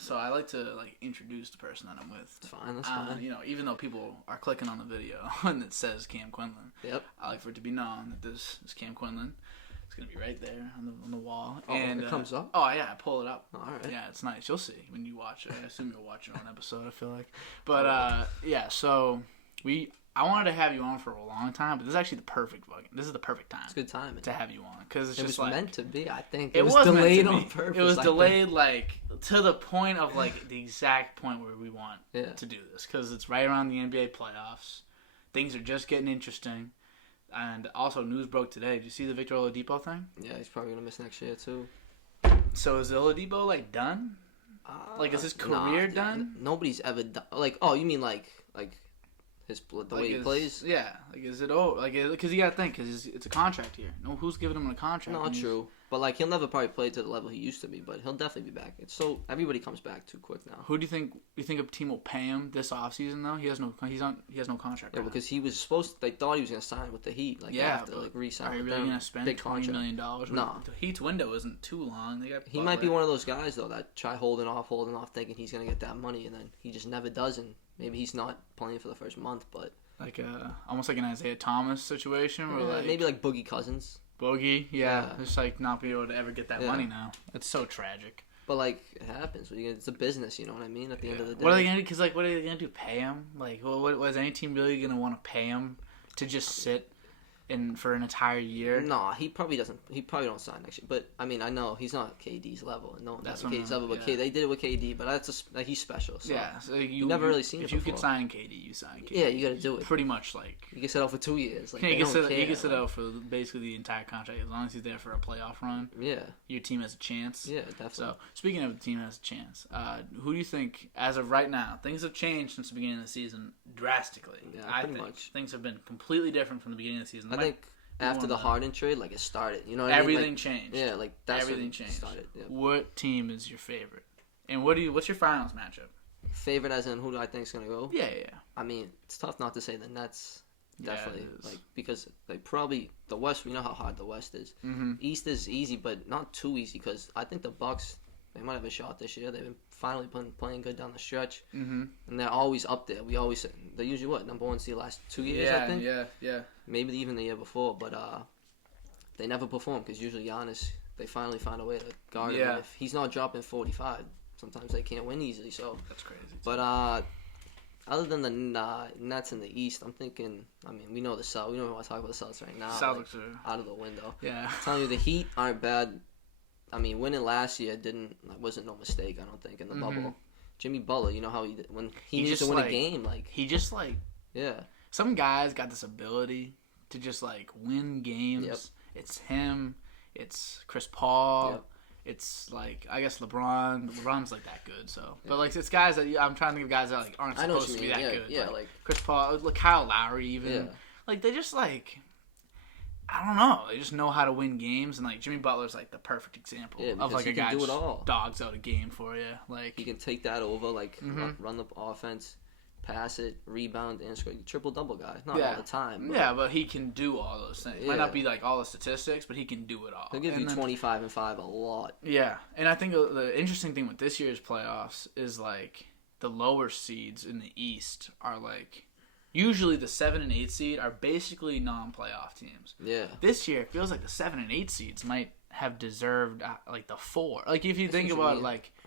So I like to introduce the person that I'm with. It's fine. That's fine. Even though people are clicking on the video and it says Cam Quinlan. Yep. I like for it to be known that this is Cam Quinlan. It's gonna be right there on the wall. Oh, and it comes up. Oh yeah, I pull it up. All right. Yeah, it's nice. You'll see when you watch it. I assume you'll watch your own episode. I feel like, but yeah. So I wanted to have you on for a long time, but this is actually this is the perfect time. It's a good time to have you on because it was meant to be. I think it was delayed on purpose. It was delayed to the point of the exact point where we want to do this because it's right around the NBA playoffs. Things are just getting interesting, and also news broke today. Did you see the Victor Oladipo thing? Yeah, he's probably gonna miss next year too. So is Oladipo done? Is his career done? Nobody's ever done. Oh, you mean like the way he plays? Yeah. Is it over? Because you got to think, because it's a contract here. No, who's giving him a contract? No, true. But he'll never probably play to the level he used to be. But he'll definitely be back. Everybody comes back too quick now. Who do you think? You think a team will pay him this offseason though? He has no contract. Yeah, because he was supposed. They thought he was gonna sign with the Heat. Re-sign. Are you really gonna spend $20 million? No. The Heat's window isn't too long. He might be one of those guys though that try holding off, thinking he's gonna get that money, and then he just never does, and maybe he's not playing for the first month, but. Almost like an Isaiah Thomas situation, where maybe Boogie Cousins. Boogie, just not be able to ever get that money now. It's so tragic. But it happens. It's a business, you know what I mean. At the end of the day, what are they gonna do? Because what are they gonna do? Pay him? Was any team really gonna want to pay him to just sit for an entire year? Nah, he probably doesn't. He probably don't sign next year. But I mean, I know he's not KD's level. No, that's KD's level. But they did it with KD. But he's special. So so you never really seen it if before. You could sign KD, you sign KD. Yeah, you got to do it. Pretty much you can sit out for 2 years. You can sit out for basically the entire contract as long as he's there for a playoff run. Yeah, your team has a chance. Yeah, definitely. So speaking of the team has a chance, who do you think, as of right now, things have changed since the beginning of the season drastically? Yeah, pretty much. Things have been completely different from the beginning of the season. I think. After the Harden trade, it started. You know what everything I mean? Changed. Yeah, that's everything changed. Started. Yep. What team is your favorite? And what's your finals matchup? Favorite as in who do I think is gonna go? Yeah. I mean, it's tough not to say the Nets. Definitely, because probably the West. We know how hard the West is. Mm-hmm. East is easy, but not too easy because I think the Bucks. They might have a shot this year. They've been finally playing good down the stretch, and they're always up there. They're usually number one seed last 2 years. I think. Yeah. Maybe even the year before, but they never perform because usually Giannis. They finally find a way to guard him. And if he's not dropping 45, sometimes they can't win easily. So that's crazy. But other than the Nets in the East, I'm thinking. I mean, we know the Celtics. We don't want to talk about the Celtics right now. Celtics are out of the window. Yeah. I'm telling you, the Heat aren't bad. I mean, winning last year wasn't no mistake. I don't think in the bubble. Jimmy Butler, you know how he did, when he needs to win a game, he just yeah. Some guys got this ability to just win games. Yep. It's him. It's Chris Paul. Yep. It's I guess LeBron. LeBron's that good. So, but it's guys that I'm trying to think of guys that aren't supposed to be that good. Yeah, Chris Paul, Kyle Lowry, even. Yeah. They just I don't know. They just know how to win games, and Jimmy Butler's the perfect example of a guy do it all. Dogs out a game for you. He can take that over, run the offense, pass it, rebound, and score. Triple double guy, not all the time. But he can do all those things. Might not be all the statistics, but he can do it all. He'll give you 25 and 5 a lot. Yeah, and I think the interesting thing with this year's playoffs is the lower seeds in the East are usually the 7 and 8 seed are basically non-playoff teams. Yeah. This year, it feels like the 7 and 8 seeds might have deserved the 4. If you think about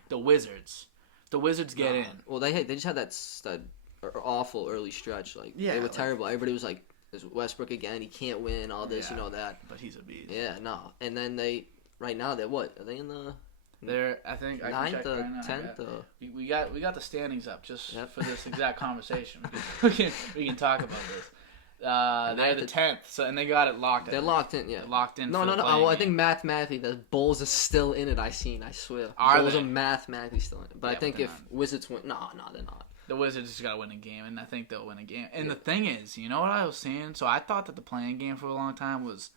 the Wizards, the Wizards get in. Well, they just had that awful early stretch. They were terrible. Everybody was "There's Westbrook again. He can't win. All this, that." But he's a beast. Yeah, no. And then right now they're what? Are they in the? They're, I think, 9th or 10th. We got the standings up just for this exact conversation. we can talk about this. They're the 10th, and they got it locked in. They're locked in, yeah. Locked in. No. Well, I think mathematically the Bulls are still in it. I swear. Bulls are mathematically still in it. But I think if Wizards win, no, they're not. The Wizards just got to win a game, and I think they'll win a game. And the thing is, you know what I was saying? So I thought that the playing game for a long time was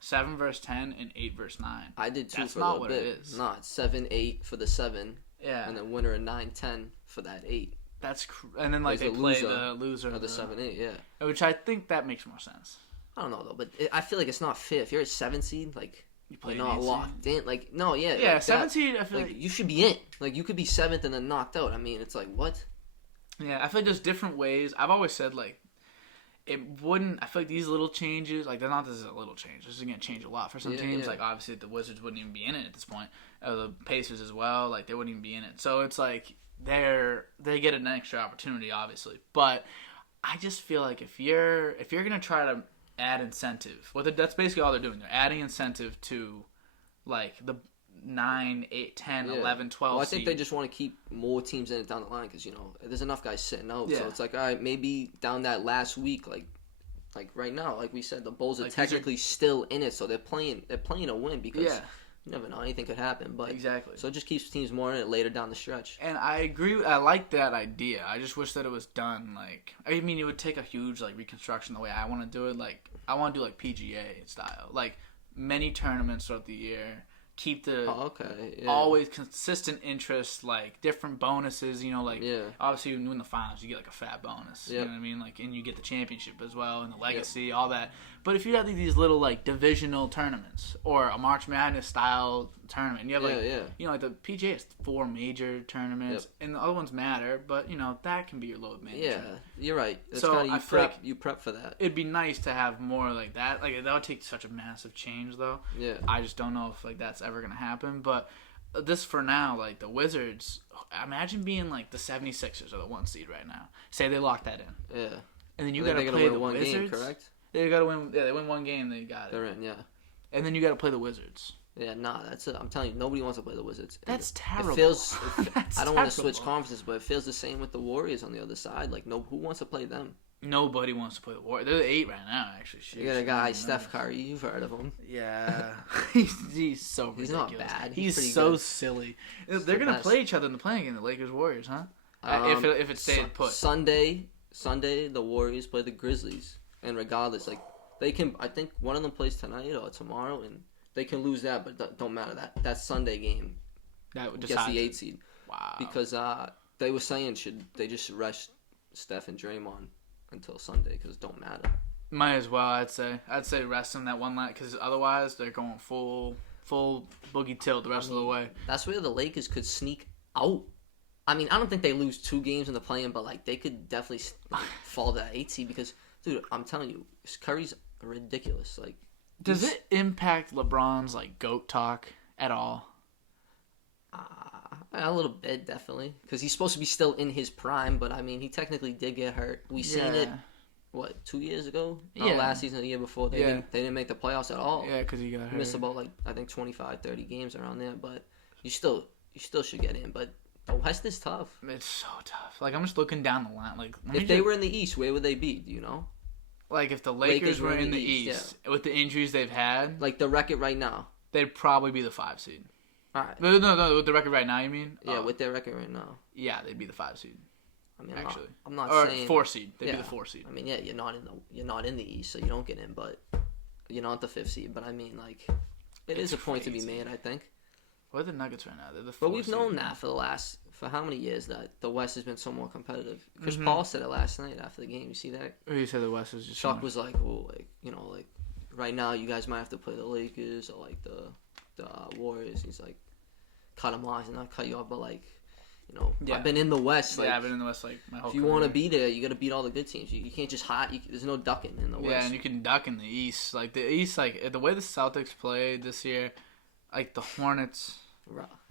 7 versus 10 and 8 versus 9. I did too. That's for not a what bit. it is. No, it's 7-8 for the 7. Yeah. And then winner of 9-10 for that 8. And then they play the loser of the 7-8. Yeah. Which I think that makes more sense. I don't know though, but I feel like it's not fair. If you're a 7 seed, like you're not locked in. Like no, yeah, yeah, like 7 seed. I feel like you should be in. Like you could be 7th and then knocked out. I mean, it's like what? Yeah, I feel like there's different ways. I've always said like it wouldn't. I feel like these little changes, like they're not this is a little change. This is gonna change a lot for some teams. Like obviously the Wizards wouldn't even be in it at this point. The Pacers as well. Like they wouldn't even be in it. So it's like they get an extra opportunity, obviously. But I just feel like if you're gonna try to add incentive, that's basically all they're doing. They're adding incentive to like the 9, 8, 10, 11, 12 Well, I think seed. they just want to keep more teams in it down the line because there's enough guys sitting out. So it's like all right, maybe down that last week, like right now, like we said, the Bulls are technically still in it, so they're playing a win because you never know, anything could happen. But exactly. So it just keeps teams more in it later down the stretch. And I agree. I like that idea. I just wish that it was done like. I mean, it would take a huge like reconstruction the way I want to do it. Like I want to do like PGA style, like many tournaments throughout the year. Keep the always consistent interest, like different bonuses. Obviously when you win the finals, you get like a fat bonus. You know what I mean? Like, and you get the championship as well, and the legacy, all that. But if you have these little like divisional tournaments or a March Madness style tournament, and you have like the PGA has 4 major tournaments, and the other ones matter, but that can be your load management. Yeah, you're right. That's so I feel like you prep for that. It'd be nice to have more like that. Like that would take such a massive change, though. Yeah. I just don't know if like that's ever gonna happen. But this for now, like the Wizards, imagine being like the 76ers or the 1 seed right now. Say they lock that in. Yeah. And then you gotta play the one Wizards. Game, correct? They gotta win. Yeah, they win 1 game. They got it. They're in. Yeah. And then you gotta play the Wizards. Yeah, that's it. I'm telling you, nobody wants to play the Wizards. That's terrible. It feels. I don't want to switch conferences, but it feels the same with the Warriors on the other side. Like, who wants to play them? Nobody wants to play the Warriors. They're the 8 right now, actually. You got a guy, Steph Curry. You've heard of him. Yeah, he's so ridiculous. He's not bad. He's so silly. They're gonna play each other in the playing game, the Lakers Warriors, huh? If it stays put. Sunday, the Warriors play the Grizzlies, and regardless, like they can. I think one of them plays tonight or tomorrow, and they can lose that, but don't matter. That Sunday game that gets the 8 seed. Wow. Because they were saying should they just rest Steph and Draymond until Sunday because it don't matter. Might as well, I'd say rest them that one night because otherwise they're going full boogie tilt the rest of the way. That's where the Lakers could sneak out. I mean, I don't think they lose 2 games in the play-in, but like they could definitely fall to that 8 seed because, dude, I'm telling you, Curry's ridiculous. Like, does it impact LeBron's like GOAT talk at all? A little bit, definitely, because he's supposed to be still in his prime. But I mean, he technically did get hurt. We seen it. What, 2 years ago? Not last season, the year before. They didn't make the playoffs at all. Yeah, because he got hurt. Missed about, like, I think 25, 30 games around there. But you still should get in. But the West is tough. It's so tough. Like, I'm just looking down the line. Like, if they were in the East, where would they be? Do you know? Like, if the Lakers were in the East with the injuries they've had. Like, the record right now. They'd probably be the 5 seed. All right. No, with the record right now, you mean? Yeah, with their record right now. Yeah, they'd be the 5 seed. I mean, actually, I'm not saying 4 seed. They'd be the 4 seed. I mean, yeah, you're not in the East, so you don't get in, but you're not the 5th seed. But I mean, like, it is a point to be made, I think. What are the Nuggets right now? They're the 4th. But we've known that for how many years that the West has been so more competitive. Chris Paul said it last night after the game. You see that? He said the West is just. Chuck was like, "Oh, like right now you guys might have to play the Lakers or like the Warriors." He's like, "Cut them off and not cut you off," but like. I've been in the West. Like, I've been in the West like my whole career. If you want to be there, you got to beat all the good teams. You can't just hide. There's no ducking in the West. Yeah, and you can duck in the East. Like the East, like the way the Celtics played this year, like the Hornets.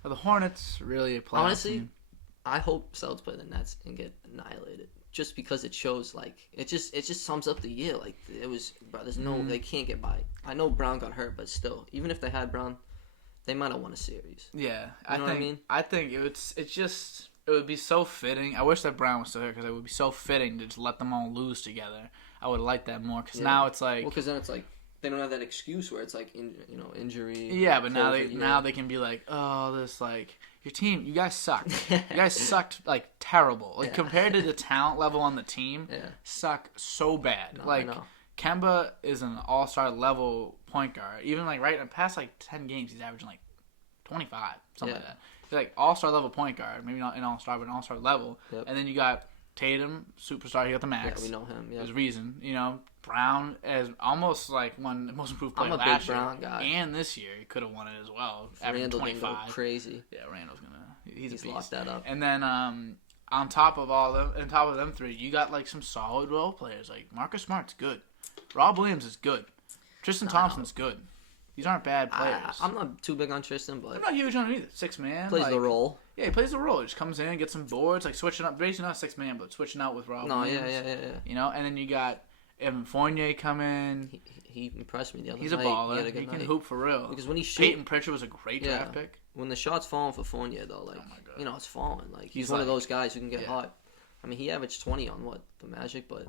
The Hornets really a playoff Honestly, team. I hope Celtics play the Nets and get annihilated. Just because it shows, like it just sums up the year. Like it was, bro. There's no, they can't get by. I know Brown got hurt, but still, even if they had Brown. They might have won a series. Yeah, you know what I mean. I think it would be so fitting. I wish that Brown was still here because it would be so fitting to just let them all lose together. I would like that more because now it's like. Well, because then it's like they don't have that excuse where it's like injury. Yeah, but now they can be like, oh, this like your team, you guys sucked. You guys sucked like terrible. Like compared to the talent level on the team, suck so bad. No, like Kemba is an all-star level point guard. Even like right in the past like 10 games, he's averaging like 25, something like that. He's like all-star level point guard. Maybe not an all-star, but an all-star level. Yep. And then you got Tatum, superstar, he got the max. Yeah, we know him. Yeah, there's a reason. Brown as almost like won the most improved player last year. I'm a big Brown guy, and this year he could have won it as well. Randall 25, crazy. Yeah, Randall's he's a beast. Locked that up. And then on top of them three, you got like some solid role players. Like Marcus Smart's good, Rob Williams is good, Tristan Thompson's good. These aren't bad players. I'm not too big on Tristan, but I'm not huge on him either. 6-man plays the role. Yeah, he plays the role. He just comes in, gets some boards, like switching up. Basically not 6-man, but switching out with Rob Williams. Yeah. And then you got Evan Fournier come in. He impressed me the other night. He's a baller. He can hoop for real. Because when he shoots, Peyton Pritchard was a great draft pick. When the shot's falling for Fournier, though, like it's falling. Like he's one of those guys who can get hot. I mean, he averaged 20 on the Magic, but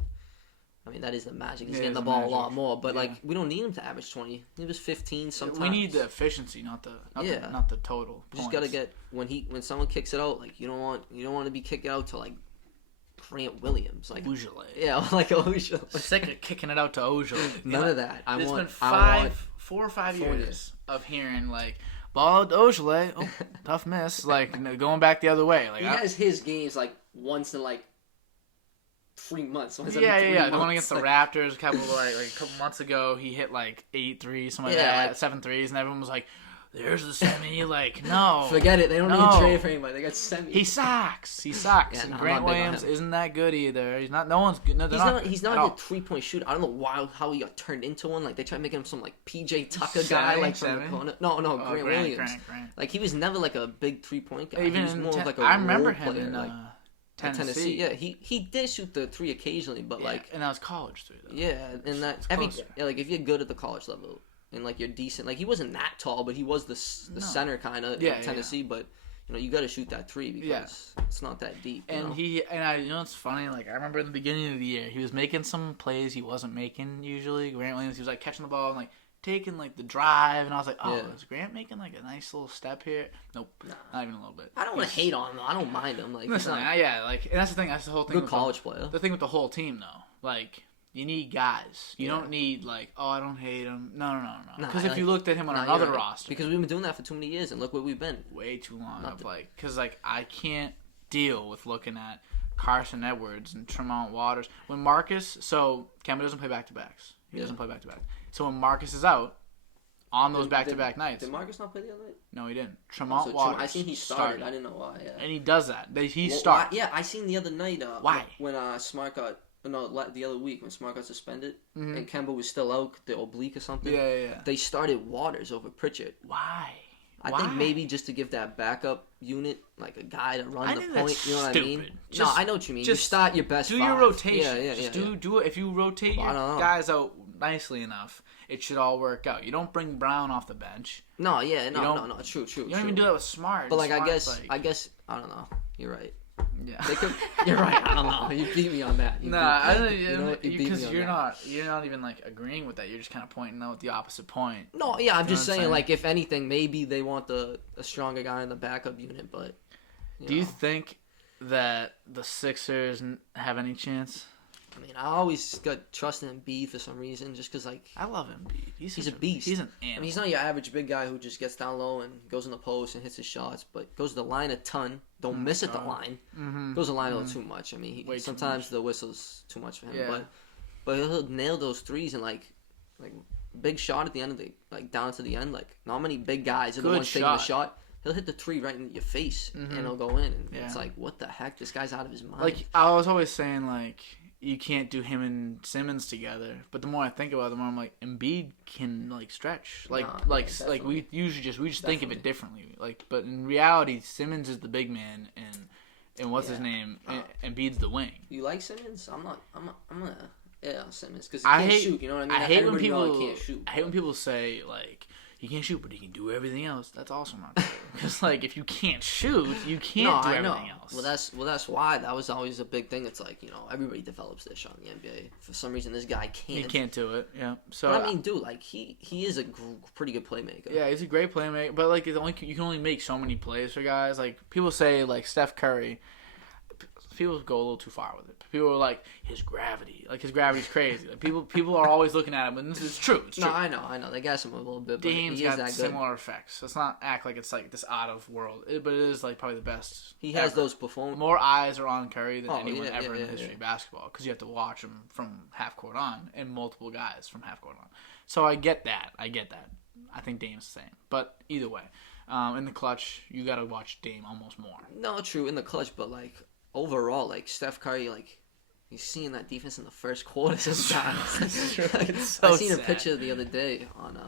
I mean that is the Magic. He's getting the ball a lot more, but like we don't need him to average 20. He was 15 sometimes. We need the efficiency, not the total. You just gotta get when someone kicks it out, like you don't want to be kicking out to like Grant Williams, like Ojale. Yeah, like Ojale. Sick of kicking it out to Ojale. None of that. It's been 4 or 5 years of hearing like ball out to Ojale. Oh, tough miss. Like going back the other way. Like he has his games like once in like 3 months. Yeah. The one against the Raptors a couple months ago, he hit like 8 threes, something like that, 7 threes, and everyone was like, "There's the semi." Like, no, forget it. They don't need trade for anybody. They got semi. He sucks. Yeah, and Grant Williams isn't that good either. He's not. No one's good. No, he's not a good 3-point shooter. I don't know how he got turned into one. Like they tried making him some like PJ Tucker guy, like from the corner. No, Grant Williams. Grant. Like he was never like a big 3-point guy. He was more of like a I remember him player, in like, Tennessee. Yeah, he did shoot the 3 occasionally, but and that was college 3 though. Yeah, and that like if you're good at the college level and like you're decent, like he wasn't that tall, but he was the center kind of in Tennessee. But you got to shoot that 3 because it's not that deep. And it's funny. Like I remember in the beginning of the year, he was making some plays he wasn't making usually. Grant Williams, he was like catching the ball and like taking like the drive, and I was like, is Grant making like a nice little step here? Nope, not even a little bit. I don't want to hate on him though. I don't mind him. Like, listen, like, and that's the thing. That's the whole thing. Good college player. The thing with the whole team though, like you need guys. You don't need like, I don't hate him. No. Because if you looked at him on another roster, because we've been doing that for too many years, and look where we've been. Way too long. Because I can't deal with looking at Carson Edwards and Tremont Waters when Marcus. So Kemba doesn't play back-to-backs. He doesn't play back-to-back. So when Marcus is out on those back-to-back nights. Did Marcus not play the other night? No, he didn't. Tremont Waters. I seen he started. I didn't know why. Yeah. And he does that. He starts. Yeah, I seen the other night. Why? When Smart got. No, the other week when Smart got suspended and Kemba was still out, the oblique or something. Yeah. They started Waters over Pritchard. Why? I think maybe just to give that backup unit like a guy to run the point. You know what I mean? I know what you mean. You start your best. Do your rotation. Yeah. Do it. If you rotate your guys out nicely enough, it should all work out. You don't bring Brown off the bench. No. True. You don't even do that with Smart. But like, I guess I don't know. You're right. Yeah, you're right. I don't know. You beat me on that. Because you're not even like agreeing with that. You're just kind of pointing out the opposite point. No, yeah, I'm just saying. Like, if anything, maybe they want a stronger guy in the backup unit. But do you think that the Sixers have any chance? I mean, I always got trust in Embiid for some reason, just because like I love Embiid. He's a beast. He's an animal. I mean, he's not your average big guy who just gets down low and goes in the post and hits his shots, but goes to the line a ton. Don't miss at the line. Mm-hmm. Goes to the line a little too much. I mean, sometimes the whistle's too much for him. Yeah. But he'll nail those threes and like big shot at the end of the down to the end. Like not many big guys are the ones taking the shot. He'll hit the 3 right in your face and it'll go in. And it's like, what the heck? This guy's out of his mind. Like I was always saying, like. You can't do him and Simmons together. But the more I think about it, the more I'm like, Embiid can like stretch. We usually just think of it differently. Like, but in reality, Simmons is the big man and what's his name? Embiid's the wing. You like Simmons? I'm gonna Simmons because he can't shoot. You know what I mean? I hate when people can't shoot. I hate when people say like. He can't shoot, but he can do everything else. That's also not true. Because like, if you can't shoot, you can't do everything else. Well, that's why that was always a big thing. It's like everybody develops this shot in the NBA. For some reason, this guy can't. He can't do it. Yeah. So but I mean, dude, like he is a pretty good playmaker. Yeah, he's a great playmaker. But like, you can only make so many plays for guys. Like people say, like Steph Curry. people go a little too far with it. People are like, his gravity's crazy. Like, people are always looking at him, and it's true. It's true. No, I know. They gas him a little bit, but Dame's he is got that similar good. effects. Let's not act like it's like this out of world, but it is like probably the best. He has those performances. More eyes are on Curry than anyone ever in the history of basketball, because you have to watch him from half court on, and multiple guys from half court on. So I get that. I think Dame's the same, but either way, in the clutch, you got to watch Dame almost more. No, true in the clutch, but like overall, like Steph Curry, like he's seeing that defense in the first quarter sometimes. It's true. Like, It's so I seen sad. a picture the other day on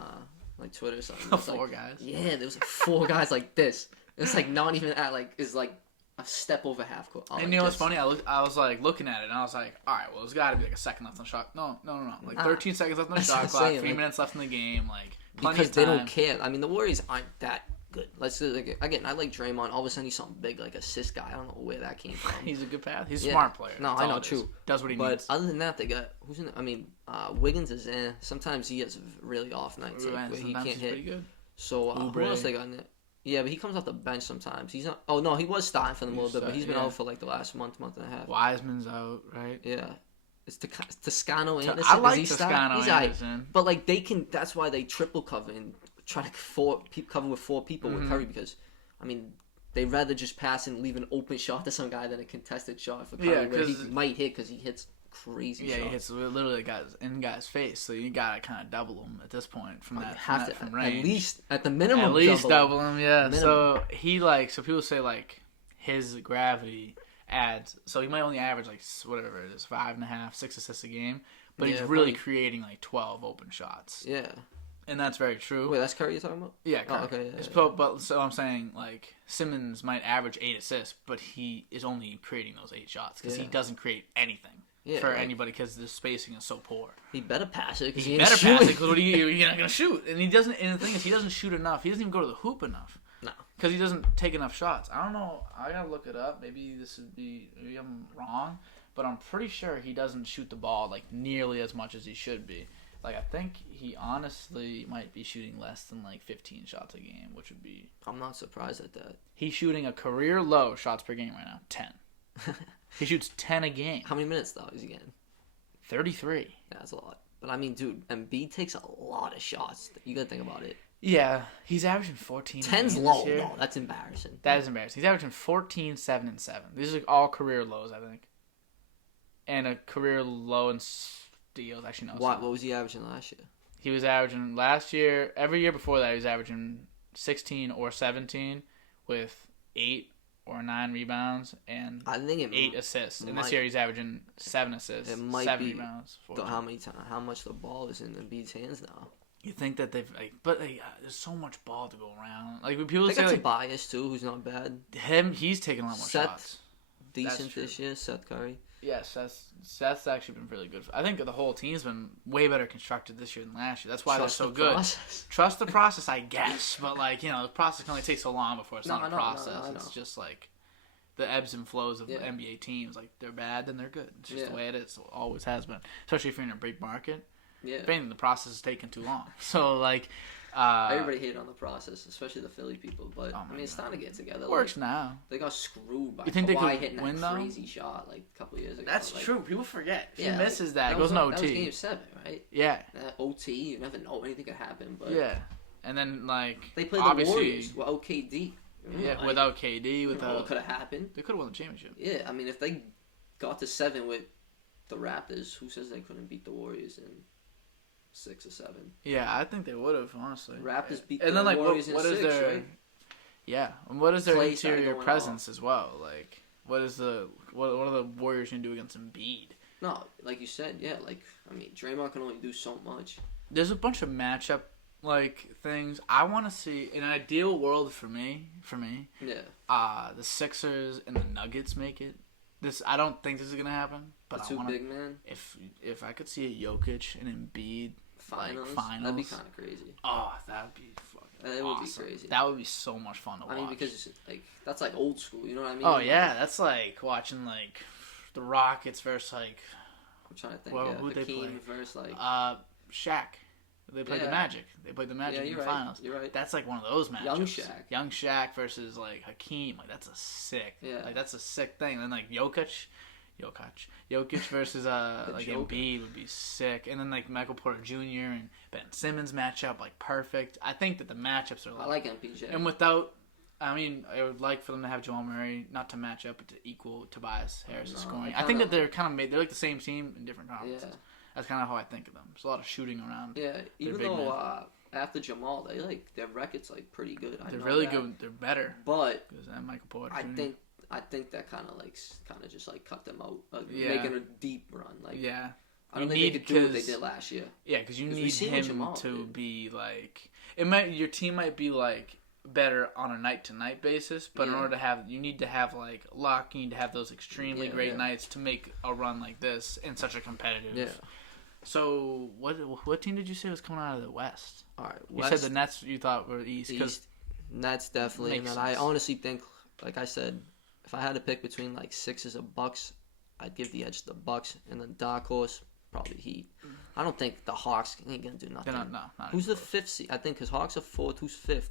like Twitter or something. The four guys. Yeah, there was like 4 guys like this. It's like not even at like it's like a step over half court. And you know what's funny? I was like looking at it, and I was like, all right, well, there's got to be like a second left on the shot. No. Like 13 seconds left on the shot clock, 3 minutes left in the game, like plenty because of time. they don't care. I mean, the Warriors aren't that good. Let's do it again. I like Draymond. All of a sudden, he's something big, like assist guy. I don't know where that came from. He's a good pass. He's a smart player. No, That's I all know, it is. true. Does what he but needs. other than that, they got who's in? I mean, Wiggins is in. Sometimes he has really off nights where he can't hit. Pretty good. So who else they got in there? Yeah, but he comes off the bench sometimes. He's not. Oh no, he was starting for them a little bit, but he's been out for like the last month and a half. Wiseman's out, right? Yeah. It's Toscano Anderson. I like Is he Toscano He's Anderson. But like they can. That's why they triple cover and try to cover with 4 people with Curry because, I mean, they'd rather just pass and leave an open shot to some guy than a contested shot for Curry where he might hit because he hits crazy shots. Yeah, he hits literally guy's face, so you gotta kind of double him at this point from that from range. At least at the minimum. At least double him, yeah. Minimum. So people say like his gravity adds. So he might only average like whatever it is, 5.5, 6 assists a game, but he's really creating like 12 open shots. Yeah. And that's very true. Wait, that's Curry you're talking about? Yeah, Curry. Oh, okay. But so I'm saying, like, Simmons might average 8 assists, but he is only creating those 8 shots because he doesn't create anything for anybody because the spacing is so poor. He better pass it. He better pass it because you're not going to shoot. And he doesn't. And the thing is, he doesn't shoot enough. He doesn't even go to the hoop enough. No. Because he doesn't take enough shots. I don't know. I got to look it up. Maybe I'm wrong. But I'm pretty sure he doesn't shoot the ball, like, nearly as much as he should be. Like, I think he honestly might be shooting less than, like, 15 shots a game, which would be... I'm not surprised at that. He's shooting a career low shots per game right now, 10. He shoots 10 a game. How many minutes, though, is he getting? 33. Yeah, that's a lot. But, I mean, dude, Embiid takes a lot of shots. You gotta think about it. Yeah, he's averaging 14. 10's low. No, that's embarrassing. That is embarrassing. He's averaging 14, 7, and 7. These are all career lows, I think. And a career low in steals. Actually, no. What was he averaging last year? He was averaging last year. Every year before that, he was averaging 16 or 17 with 8 or 9 rebounds and 8 assists. And this year, he's averaging 7 assists, 7 rebounds. How much the ball is in Embiid's hands now? You think that they've there's so much ball to go around. Like when people they say, got like, Tobias too, who's not bad. He's taking a lot more shots. Decent this year, Seth Curry. Yes, Seth's actually been really good. I think the whole team's been way better constructed this year than last year. That's why they're so good. Trust the process, I guess. But, like, you know, the process can only take so long before it's not a process. It's just, like, the ebbs and flows of the NBA teams. Like, they're bad, then they're good. It's just the way it is. It always has been. Especially if you're in a big market. Yeah. If anything, the process is taking too long. So, like... everybody hated on the process, especially the Philly people. But, I mean, it's starting to get together. It works now. They got screwed by Kawhi hitting that crazy shot, like, a couple years ago. That's true. People forget. If he misses that, it goes in OT. That was Game 7, right? Yeah. OT, you never know. Anything could happen. But yeah. And then, like... They played the Warriors without KD. Yeah, without KD, without... What could have happened? They could have won the championship. Yeah, I mean, if they got to 7 with the Raptors, who says they couldn't beat the Warriors in 6 or 7? Yeah, I think they would have, honestly. Raptors beat and the then, like, Warriors what in is 6, their, right? Yeah, and what is their Clay interior presence as well? Like, what are the Warriors going to do against Embiid? No, like you said, yeah, like, I mean, Draymond can only do so much. There's a bunch of matchup, like, things. I want to see, in an ideal world for me, yeah. The Sixers and the Nuggets make it. I don't think this is going to happen. But the two big men? If I could see a Jokic and Embiid finals, that'd be kind of crazy. Oh, that'd be fucking would awesome. be crazy. That would be so much fun to watch. I mean, because it's, like, that's like old school, you know what I mean? Oh, yeah, that's like watching, like, the Rockets versus, like... I'm trying to think, who'd they play? versus, like... Shaq. They played the Magic. They played the Magic in the finals. You're right. That's like one of those matchups. Young Shaq versus like Hakeem. Like that's a sick. Yeah. Like that's a sick thing. And then like Jokic versus like Embiid would be sick. And then like Michael Porter Jr. and Ben Simmons matchup like perfect. I think that the matchups are. I like MPJ. And without. I mean, I would like for them to have Jamal Murray, not to match up, but to equal Tobias Harris' scoring. I think that they're kind of made. They're like the same team in different conferences. Yeah. That's kind of how I think of them. There's a lot of shooting around. Yeah, even though after Jamal, they like their record's like pretty good. They're really good. They're better. But because Michael Porter. I think that kind of just like cut them out, making a deep run. Like I don't think they could do what they did last year. Yeah, because you need him to be like your team might be like better on a night-to-night basis, but in order to have, you need to have like luck. You need to have those extremely great nights to make a run like this in such a competitive. Yeah. So what team did you say was coming out of the West? All right, you said the Nets. You thought were the East. Nets definitely, and then I honestly think, like I said, if I had to pick between like Sixers or Bucks, I'd give the edge to the Bucks, and then dark horse probably Heat. I don't think the Hawks ain't gonna do nothing. Not who's the fifth seed? I think because Hawks are fourth. Who's fifth?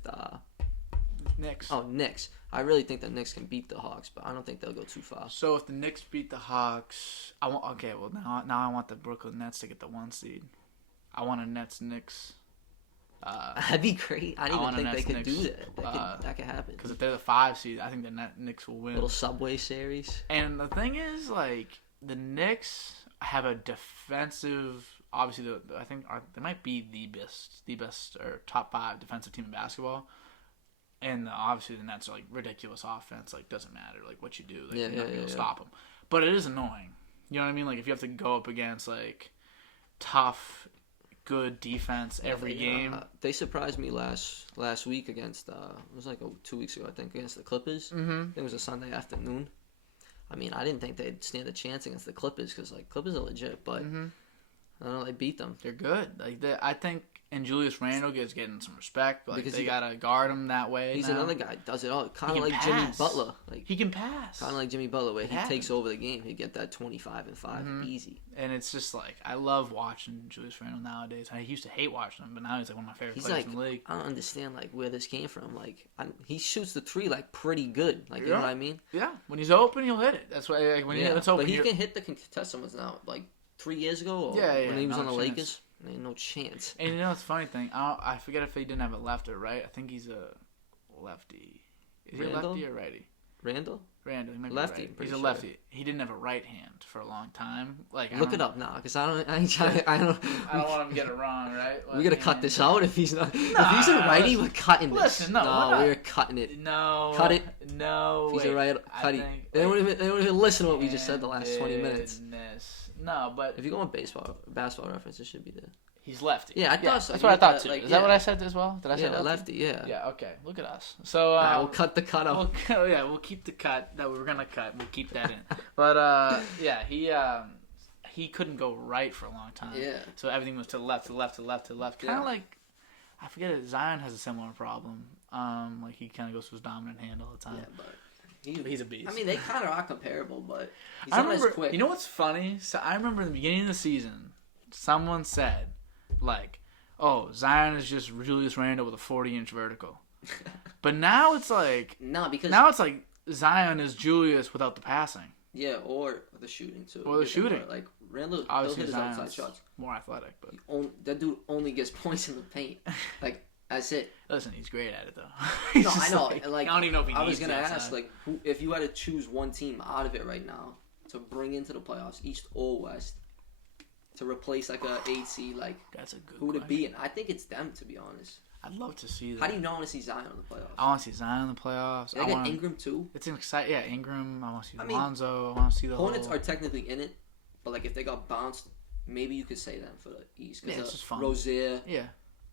Knicks. Oh, Knicks. I really think the Knicks can beat the Hawks, but I don't think they'll go too far. So if the Knicks beat the Hawks, now I want the Brooklyn Nets to get the 1 seed. I want a Nets-Knicks. That'd be great. I didn't even think they could do that. That could happen. Because if they're the 5 seed, I think the Knicks will win. Little Subway Series. And the thing is, like, the Knicks have a defensive. Obviously, I think they might be the best or top 5 defensive team in basketball. And obviously the Nets are like ridiculous offense. Like doesn't matter like what you do. Like you're not gonna be able to stop them. But it is annoying. You know what I mean? Like if you have to go up against like tough, good defense every game. They surprised me last week against. It was like 2 weeks ago I think against the Clippers. Mm-hmm. I think it was a Sunday afternoon. I mean I didn't think they'd stand a chance against the Clippers because like Clippers are legit, but I don't know, they beat them. They're good. Like I think. And Julius Randle is getting some respect. Like because they gotta guard him that way. He's another guy does it all. Kind of like pass. Jimmy Butler. Like he can pass. Kind of like Jimmy Butler, where he takes over the game. He get that 25 and 5 easy. And it's just like I love watching Julius Randle nowadays. I used to hate watching him, but now he's like one of my favorite players in the league. I don't understand like where this came from. Like he shoots the 3 like pretty good. Like you know what I mean? Yeah. When he's open, he'll hit it. That's why like, when it's open. But he can hit the contested ones now. Like 3 years ago, or when he was on the Lakers. Ain't no chance. And you know what's the funny thing? I forget if he didn't have a left or right. I think he's a lefty. Is he a lefty or righty? Randall? He might be lefty. Right. He's a lefty. He didn't have a right hand for a long time. Like look it up now, because I don't want him to get it wrong, right? We're gonna cut this out if he's not. If he's a righty, we're cutting this. Listen, we're cutting it. No, cut it. No, if he's a right, cut it. They won't even listen to what we just said the last 20 minutes. No, but if you go on basketball reference, it should be there. He's lefty. Yeah, I thought so. That's what I thought too. Is that what I said as well? Did I say lefty? Yeah. Yeah. Okay. Look at us. So we'll cut the cut out. We'll keep the cut that we were gonna cut. We'll keep that in. But he couldn't go right for a long time. Yeah. So everything was to the left. Kind of like I forget it. Zion has a similar problem. Like he kind of goes to his dominant hand all the time. Yeah, but. He's a beast. I mean, they kind of are comparable, but he's not as quick. You know what's funny? So I remember in the beginning of the season, someone said, like, "Oh, Zion is just Julius Randle with a 40-inch vertical," but now it's like Zion is Julius without the passing. Yeah, or the shooting too. Or the shooting. Like Randle, he'll hit his outside shots. More athletic, but that dude only gets points in the paint. Like. That's it. Listen, he's great at it though. No, I know. Like, I don't even know if he needs. I was gonna ask, like, if you had to choose one team out of it right now to bring into the playoffs, East or West, to replace like a 8 seed, like that's a good. Who would it be? And I think it's them, to be honest. I'd love to see that. How do you not want to see Zion in the playoffs? I want to see Zion in the playoffs. I get Ingram too. It's an exciting. Yeah, Ingram. I want to see Lonzo. I want to see the Hornets are technically in it, but like if they got bounced, maybe you could say them for the East. Yeah, it's just fun. Rozier. Yeah.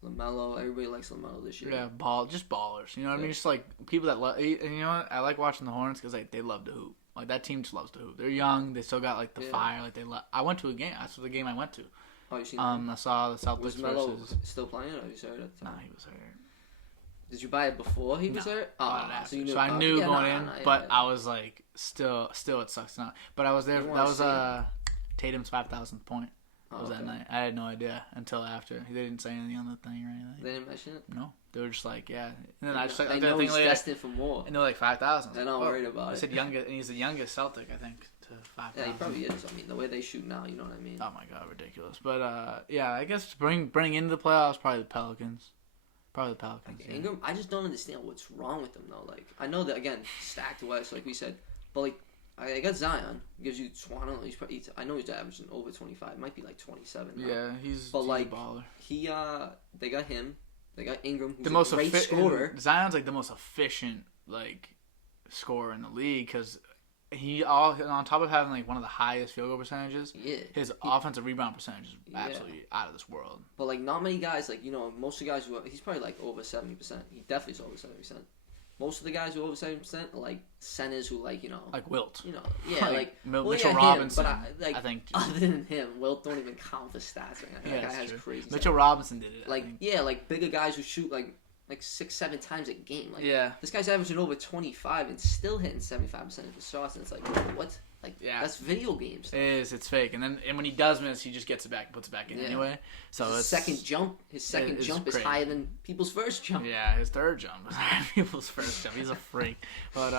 LaMelo, everybody likes LaMelo this year. Yeah, just ballers. You know what I mean? Just like people that love. And you know what? I like watching the Hornets because they love to hoop. Like that team just loves to hoop. They're young. They still got like the fire. Like they love. I went to a game. That's the game I went to. Oh, you seen? I saw the Celtics. Was Melo still playing, or was he hurt at the time? Nah, he was hurt. Did you buy it before he was hurt? Oh, so you knew. So I knew going in, but I was like, still, it sucks now. But I was there. That was Tatum's 5,000th point. was that night. I had no idea until after. They didn't say anything on the thing or anything. They didn't mention it? No. They were just like, yeah. And then I just I know he's destined for more. And they're like 5,000. They're not worried about it. He said youngest, and he's the youngest Celtic, I think, to 5,000. Yeah, he probably is. I mean, the way they shoot now, you know what I mean? Oh my god, ridiculous. But yeah, I guess bring into the playoffs probably the Pelicans. Probably the Pelicans. Like, Ingram, I just don't understand what's wrong with him though. Like, I know that again, stacked West, like we said, but like, I got Zion gives you. I don't know. I know he's averaging over 25. It might be like 27. Now. Yeah, he's a baller. They got him. They got Ingram, who's the most a great scorer. Zion's like the most efficient scorer in the league because on top of having like one of the highest field goal percentages, his offensive rebound percentage is absolutely out of this world. But like not many guys, like most of the guys he's probably like over 70%. He definitely is over 70%. Most of the guys who are over 70% are like centers who like Wilt. Mitchell Robinson. But I think other than him, Wilt don't even count for stats. That guy has crazy. Mitchell Robinson did it. Like bigger guys who shoot like 6-7 times a game. This guy's averaging over 25 and still hitting 75% of his shots, and it's like, what? That's video games. It is. It's fake. And when he does miss, he just gets it back and puts it back in anyway. So his second jump is higher than people's first jump. Yeah, his third jump is higher than people's first jump. He's a freak. But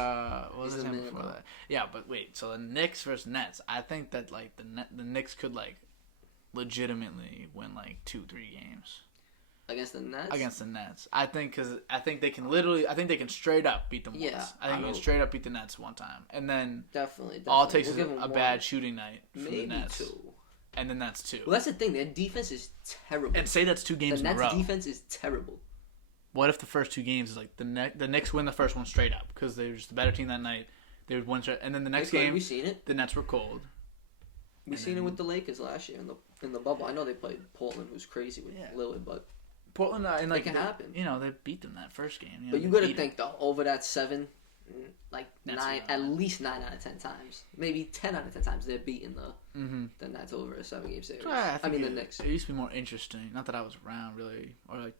what was his name before that? Yeah, but wait. So the Knicks versus Nets. I think that the Knicks could legitimately win 2-3 games. Against the Nets? Against the Nets. I think they can straight up beat them once. I think they can straight up beat the Nets one time. And then definitely. All it takes is a bad shooting night from the Nets. Maybe 2. And then that's 2. Well, that's the thing. Their defense is terrible. And say that's 2 games in a row. The Nets' defense is terrible. What if the first 2 games is the Knicks win the first one straight up because they were just a better team that night. They would win straight, and then the next game, we seen it. The Nets were cold. We seen it with the Lakers last year in the bubble. I know they played Portland, who's crazy with Lillard, but Portland it can happen. They beat them that first game. But you got to think though, over that 7, 9, at least 9 out of 10 times, maybe 10 out of 10 times, they're beating the Nets over a 7-game series. I mean the Knicks. It used to be more interesting. Not that I was around really or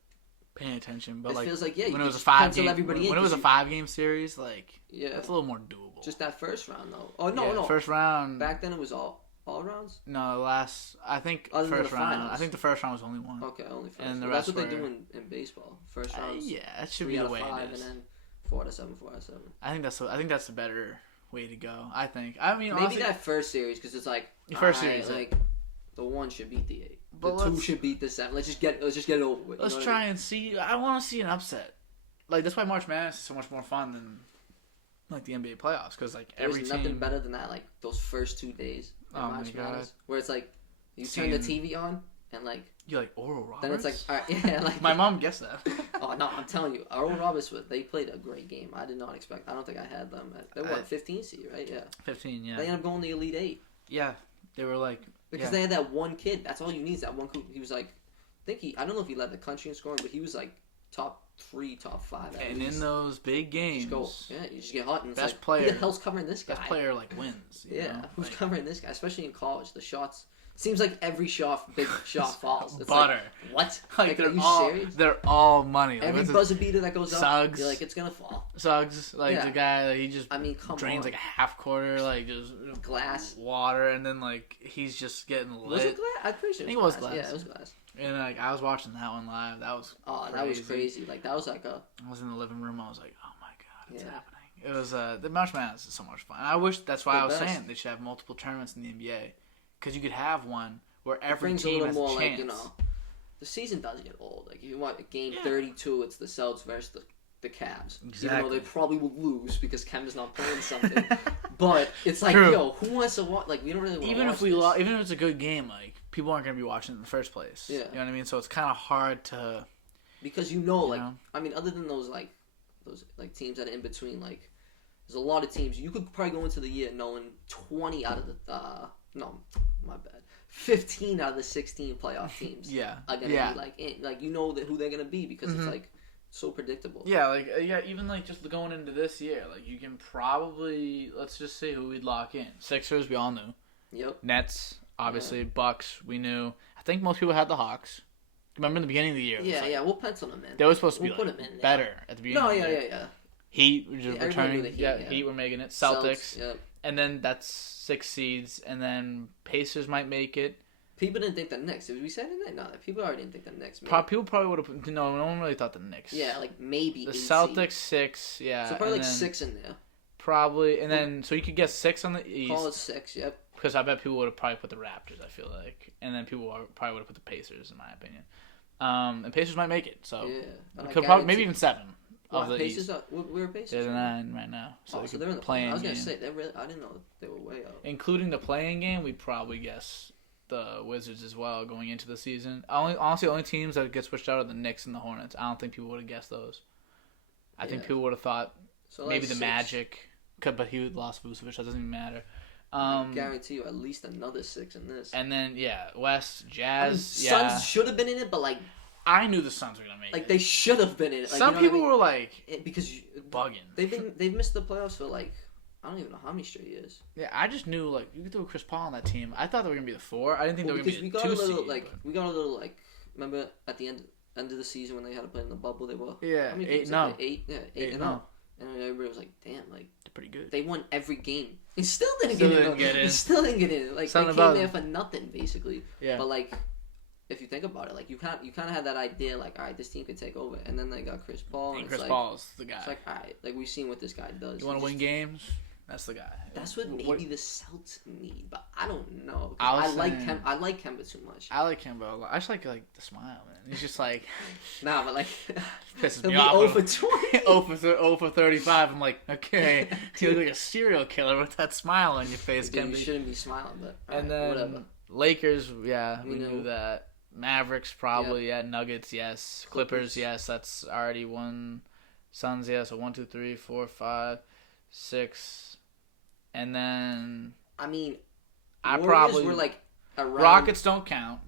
paying attention, but it feels like when it was a 5-game series, that's a little more doable. Just that first round though. Oh no, first round. Back then it was all rounds? No, I think first round. I think the first round was only one. Okay, only first. And that's what they do in baseball. First round. That should be the way 5, it is. And then 4 out of 7, 4 out of 7. I think that's the better way to go. I mean, maybe honestly, that first series because it's the first series, the 1 should beat the 8. The 2 should beat the 7. Let's just get it over with. Let's try and see. I want to see an upset. That's why March Madness is so much more fun than the NBA playoffs because there's nothing better than that. Those first 2 days. Oh my god! Where it's you turn the TV on and you're Oral Roberts. Then it's yeah, my mom guessed that. Oh no, I'm telling you, Oral Roberts they played a great game. I did not expect. I don't think I had them. They were 15 seed, right? Yeah. 15, yeah. They ended up going to the Elite 8. Yeah, they were because they had that one kid. That's all you need is that one kid. He was I don't know if he led the country in scoring, but he was top 3, top 5. And in those big games, you just get hot and best player. Who the hell's covering this guy? Best player wins. Who's covering this guy? Especially in college, the shots. Seems like every big shot falls. It's butter. What? Are you serious? They're all money. Every buzzer beater that goes up, Suggs, you're it's gonna fall. Suggs, the guy, he just drains on. a half quarter, just glass, water, and then he's just getting lit. Was it glass? I'm pretty sure it was glass. Yeah, it was glass. And I was watching that one live. That was crazy. That was crazy. That was I was in the living room. I was like, oh my god, it's happening. It was the March Madness is so much fun. I wish that's why I was saying they should have multiple tournaments in the NBA because you could have one where every team has a chance. The season does get old. If you want game 32, it's the Celtics versus the Cavs. Exactly. Even though they probably will lose because Kemba's not playing something. But it's True. who wants to watch? We don't really want to even watch if we lost, even if it's a good game, people aren't going to be watching it in the first place. Yeah. You know what I mean? So it's kind of hard to because I mean, other than those teams that are in between, there's a lot of teams you could probably go into the year knowing 20 out of the no, my bad. 15 out of the 16 playoff teams are going to be who they're going to be because it's so predictable. Yeah, even just going into this year, you can probably, let's just see who we'd lock in. Sixers, we all knew. Yep. Nets, obviously. Bucks, we knew. I think most people had the Hawks. Remember in the beginning of the year? Yeah, we'll pencil them in. They were supposed to be better at the beginning. No, of the year. yeah. Heat were just returning. Heat were making it. Celtics. Yep. And then that's 6 seeds, and then Pacers might make it. People didn't think the Knicks. Did we say that? No, people already didn't think the Knicks. People probably would have. No one really thought the Knicks. Yeah, like maybe the Celtics 6. Yeah, so probably like 6 in there. Probably, and then so you could guess 6 on the East. Call it 6. Yep. Because I bet people would have probably put the Raptors. I feel like, and then people probably would have put the Pacers, in my opinion. And Pacers might make it. So could probably maybe even 7 of the Pacers East. We're Pacers. They're the 9 right now. So they're in the playing. I was gonna say I didn't know they were way up. Including the playing game, we'd probably guess the Wizards as well going into the season. Honestly, the only teams that get switched out are the Knicks and the Hornets. I don't think people would have guessed those. I think people would have thought maybe the Magic, but he lost Vucevic. That doesn't even matter. I guarantee you at least another 6 in this. And then West Jazz. Suns should have been in it, but like I knew the Suns were gonna make it. Like they should have been in it. Like, some people were like because bugging. They've missed the playoffs for like. I don't even know how many straight years. Yeah, I just knew like you could throw Chris Paul on that team. I thought they were gonna be the 4. I didn't think they were gonna be the 2 seed. We got a little remember at the end of the season when they had to play in the bubble, they were 8-0. 8-0. And everybody was like, damn, like they're pretty good. They won every game. He still didn't get in. He still didn't get in. Like something they came there for nothing basically. Yeah. But like if you think about it, like you kind of had that idea, like, all right, this team could take over, and then they got Chris Paul, and Chris Paul's the guy. It's like, all right, like we've seen what this guy does. You want to win games? That's the guy. That's what maybe the Celtics need, but I don't know. I like Kemba too much. I like Kemba a lot. I just like the smile, man. He's just like nah, but like pisses me off. 0 for 20, 0 for 35. I'm like, okay, you look like a serial killer with that smile on your face, Kemba. You shouldn't be smiling, but and then whatever. Lakers, we knew that. Mavericks probably, Nuggets, yes. Clippers, yes. That's already one. Suns, yes. So 1, 2, 3, 4, 5, 6. And then Warriors probably were like around. Rockets don't count.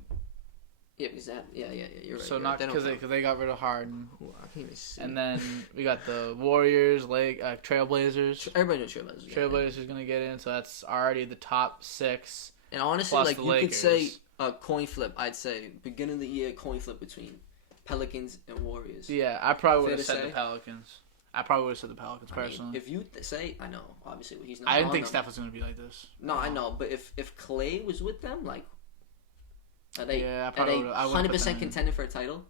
Yeah, exactly. Yeah. You're right. So not because they got rid of Harden. Ooh, I can't even see. And then we got the Warriors, Trailblazers. Everybody knows Trailblazers. Trailblazers is gonna get in, so that's already the top 6. And honestly, like you could say a coin flip. I'd say beginning of the year coin flip between Pelicans and Warriors. Yeah, I probably would have said the Pelicans. Personally. If you say, I know, obviously he's not. I didn't think Steph was going to be like this. No, I know, but if Clay was with them, like, are they 100% contending for a title?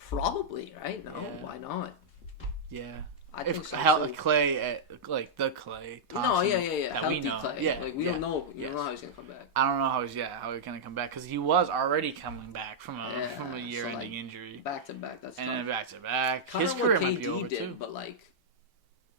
Probably, right? No, why not? Yeah. I think so. Clay, like the Clay Thompson. No, yeah. That we know. Clay. Yeah. Like we don't know. You don't know how he's gonna come back. I don't know how he's gonna come back because he was already coming back from a year-ending injury. Back to back. That's and tough. then back to back. Kind His of career what might be KD over did, too. but like,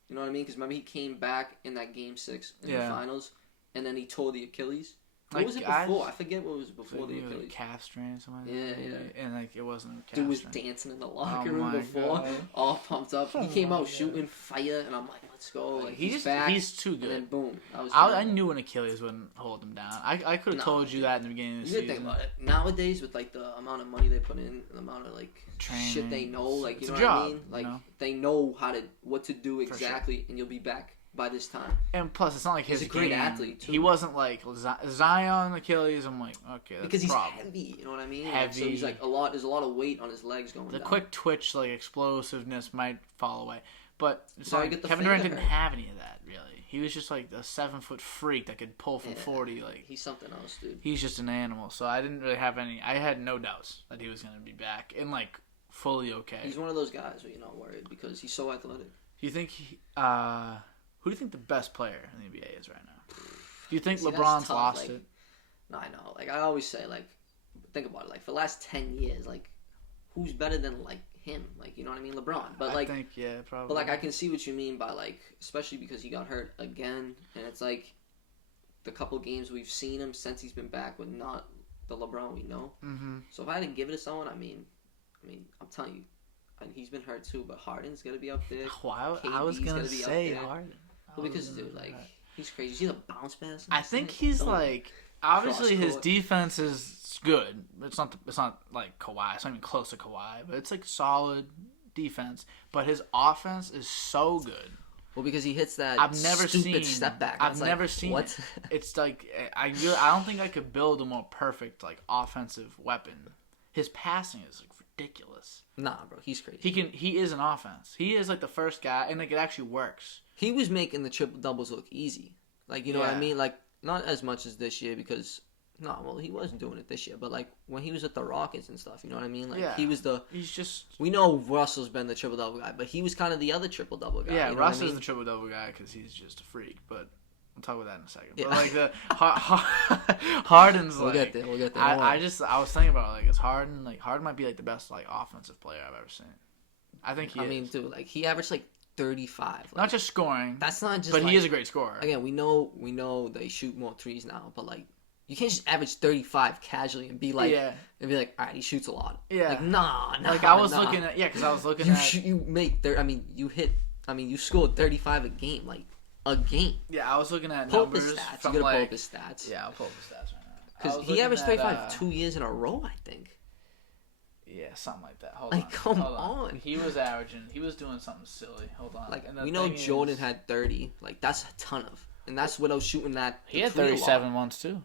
you know what I mean? Because remember he came back in that Game 6 in the finals, and then he tore the Achilles. What was it before? I forget what was before the Achilles. Calf strain or something. Yeah. And like it wasn't a calf Dude was strain. dancing in the locker room before, all pumped up. He came out shooting fire, and I'm like, let's go. Like, he's back. He's too good. And then boom. I knew an Achilles wouldn't hold him down. I could have told you that in the beginning of the season. You think about it. Nowadays, with like the amount of money they put in, the amount of like shit they know, like you know what I mean? Like they know what to do exactly, and you'll be back by this time. And plus, it's not like he's a great athlete too. He wasn't like Zion Achilles. I'm like, okay, that's because he's heavy. You know what I mean? Heavy. Like, so he's like there's a lot of weight on his legs going down. The quick twitch, like explosiveness, might fall away. But Kevin Durant didn't have any of that really. He was just like a 7-foot freak that could pull from 40. Like he's something else, dude. He's just an animal. So I didn't really have any. I had no doubts that he was going to be back and like fully okay. He's one of those guys where you're not worried because he's so athletic. Do you think who do you think the best player in the NBA is right now? Do you think LeBron's lost it? No, I know. Like I always say, like think about it. Like for the last 10 years, like who's better than like him? Like you know what I mean, LeBron. But like I think probably. But like I can see what you mean by like, especially because he got hurt again, and it's like the couple games we've seen him since he's been back with not the LeBron we know. Mm-hmm. So if I had to give it to someone, I mean, I'm telling you, he's been hurt too. But Harden's gonna be up there. I was gonna say Harden. Well, because dude, like he's crazy. See the bounce pass. I think he's like obviously his defense is good. It's not like Kawhi. It's not even close to Kawhi, but it's like solid defense. But his offense is so good. Well, because he hits that stupid step back. I've never seen what? It's like I don't think I could build a more perfect like offensive weapon. His passing is like ridiculous. Nah, bro, he's crazy. He is an offense. He is like the first guy, and like it actually works. He was making the triple doubles look easy. Like you know what I mean? Like not as much as this year because No, well, he wasn't doing it this year, but like when he was at the Rockets and stuff, you know what I mean? Like yeah. he was He's just. We know Russell's been the triple double guy, but he was kind of the other triple double guy. Yeah, you know Russell's the triple double guy because he's just a freak. But we'll talk about that in a second. Yeah. But like the Harden's we'll like. We'll get there. I was thinking about like is Harden like Harden might be like the best like offensive player I've ever seen. I think he is. I mean, dude, like he averaged like 35. Like, not just scoring. That's not just. But like, he is a great scorer. Again, we know they shoot more threes now, but like. You can't just average 35 casually and be like, all right, he shoots a lot. Yeah. Like, nah. Like I was looking at, because I was looking at. You scored 35 a game, like a game. Yeah, I was looking at pull up numbers his stats. from you gotta like. pull up his stats. Yeah, I'll pull up his stats right now. Because he averaged 35 2 years in a row, I think. Yeah, something like that. Hold on. Come on. He was doing something silly. Hold on. Like we know Jordan had 30. Like that's a ton of, and that's without shooting that. He had 37 once too.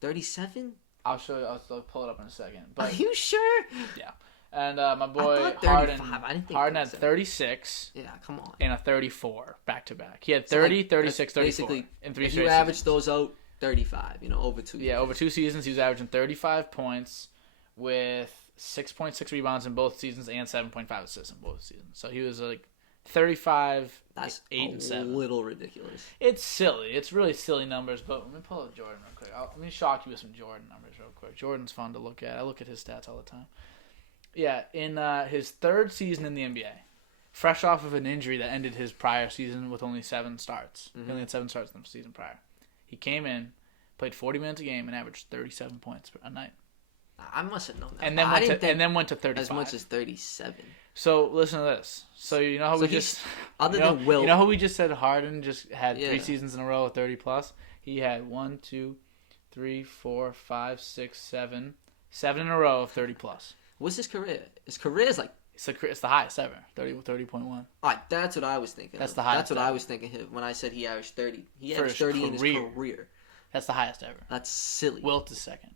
37? I'll show you. I'll pull it up in a second. But, are you sure? Yeah. And my boy Harden had 36. Yeah, come on. And a 34 back to back. He had 30, 36, 34 in 3 straight. You average those out 35. Over 2 years. Yeah, over 2 seasons, he was averaging 35 points with 6.6 rebounds in both seasons and 7.5 assists in both seasons. So he was like 35, that's 8 and 7. A little ridiculous. It's silly. It's really silly numbers. But let me pull up Jordan real quick. Let me shock you with some Jordan numbers real quick. Jordan's fun to look at. I look at his stats all the time. Yeah, in his third season in the NBA, fresh off of an injury that ended his prior season with only 7 starts. He only had 7 starts in the season prior. He came in, played 40 minutes a game, and averaged 37 points a night. I must have known that. And then went to 35. As much as 37. So listen to this. So you know how we just other than Will, you know how we just said Harden just had 3 seasons in a row of 30 plus. He had 1, 2, 3, 4, 5, 6, 7 in a row of 30 plus. What's his career? His career is like it's the highest ever, 30.1. All right, that's what I was thinking. That's the highest. That's what I was thinking when I said he averaged 30. He averaged 30 in his career. That's the highest ever. That's silly. Wilt is second.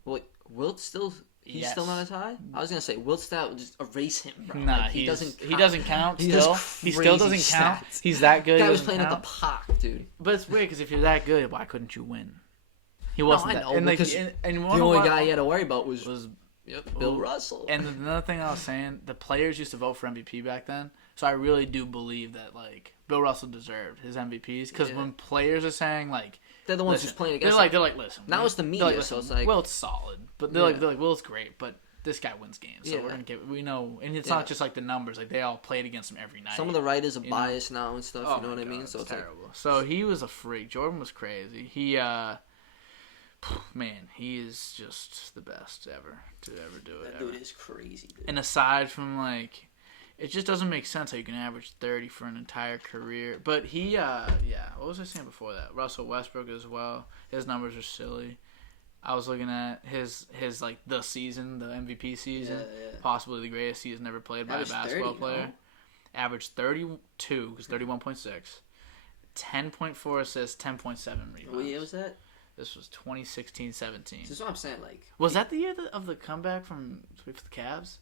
Wilt still. He's still not as high? I was going to say, Wilt's stat would just erase him, bro. Nah, like, he doesn't count. He still doesn't count. He's that good. The guy was playing at the Park, dude. But it's weird, because if you're that good, why couldn't you win? He wasn't that. And because the only guy he had to worry about was Bill Russell. And another thing I was saying, the players used to vote for MVP back then, so I really do believe that, like, Bill Russell deserved his MVPs, because when players are saying, like, they're the ones who's playing against they're like, listen. Now it's the media, like, so it's like... Wilt's solid. But they're like, Wilt's great, but this guy wins games. So we know. And it's not just like the numbers. Like, they all played against him every night. Some of the writers are biased now and stuff, you know what I mean? So it's terrible. Like... So he was a freak. Jordan was crazy. He, man, he is just the best ever to ever do it. That dude is crazy, dude. And aside from, like... It just doesn't make sense how you can average 30 for an entire career. But he, what was I saying before that? Russell Westbrook as well. His numbers are silly. I was looking at his like, the season, the MVP season. Possibly the greatest season ever played by a basketball player. Averaged 32, because 31.6. 10.4 assists, 10.7 rebounds. What year was that? This was 2016-17. This is what I'm saying, like... Was that the year of the comeback from the Cavs?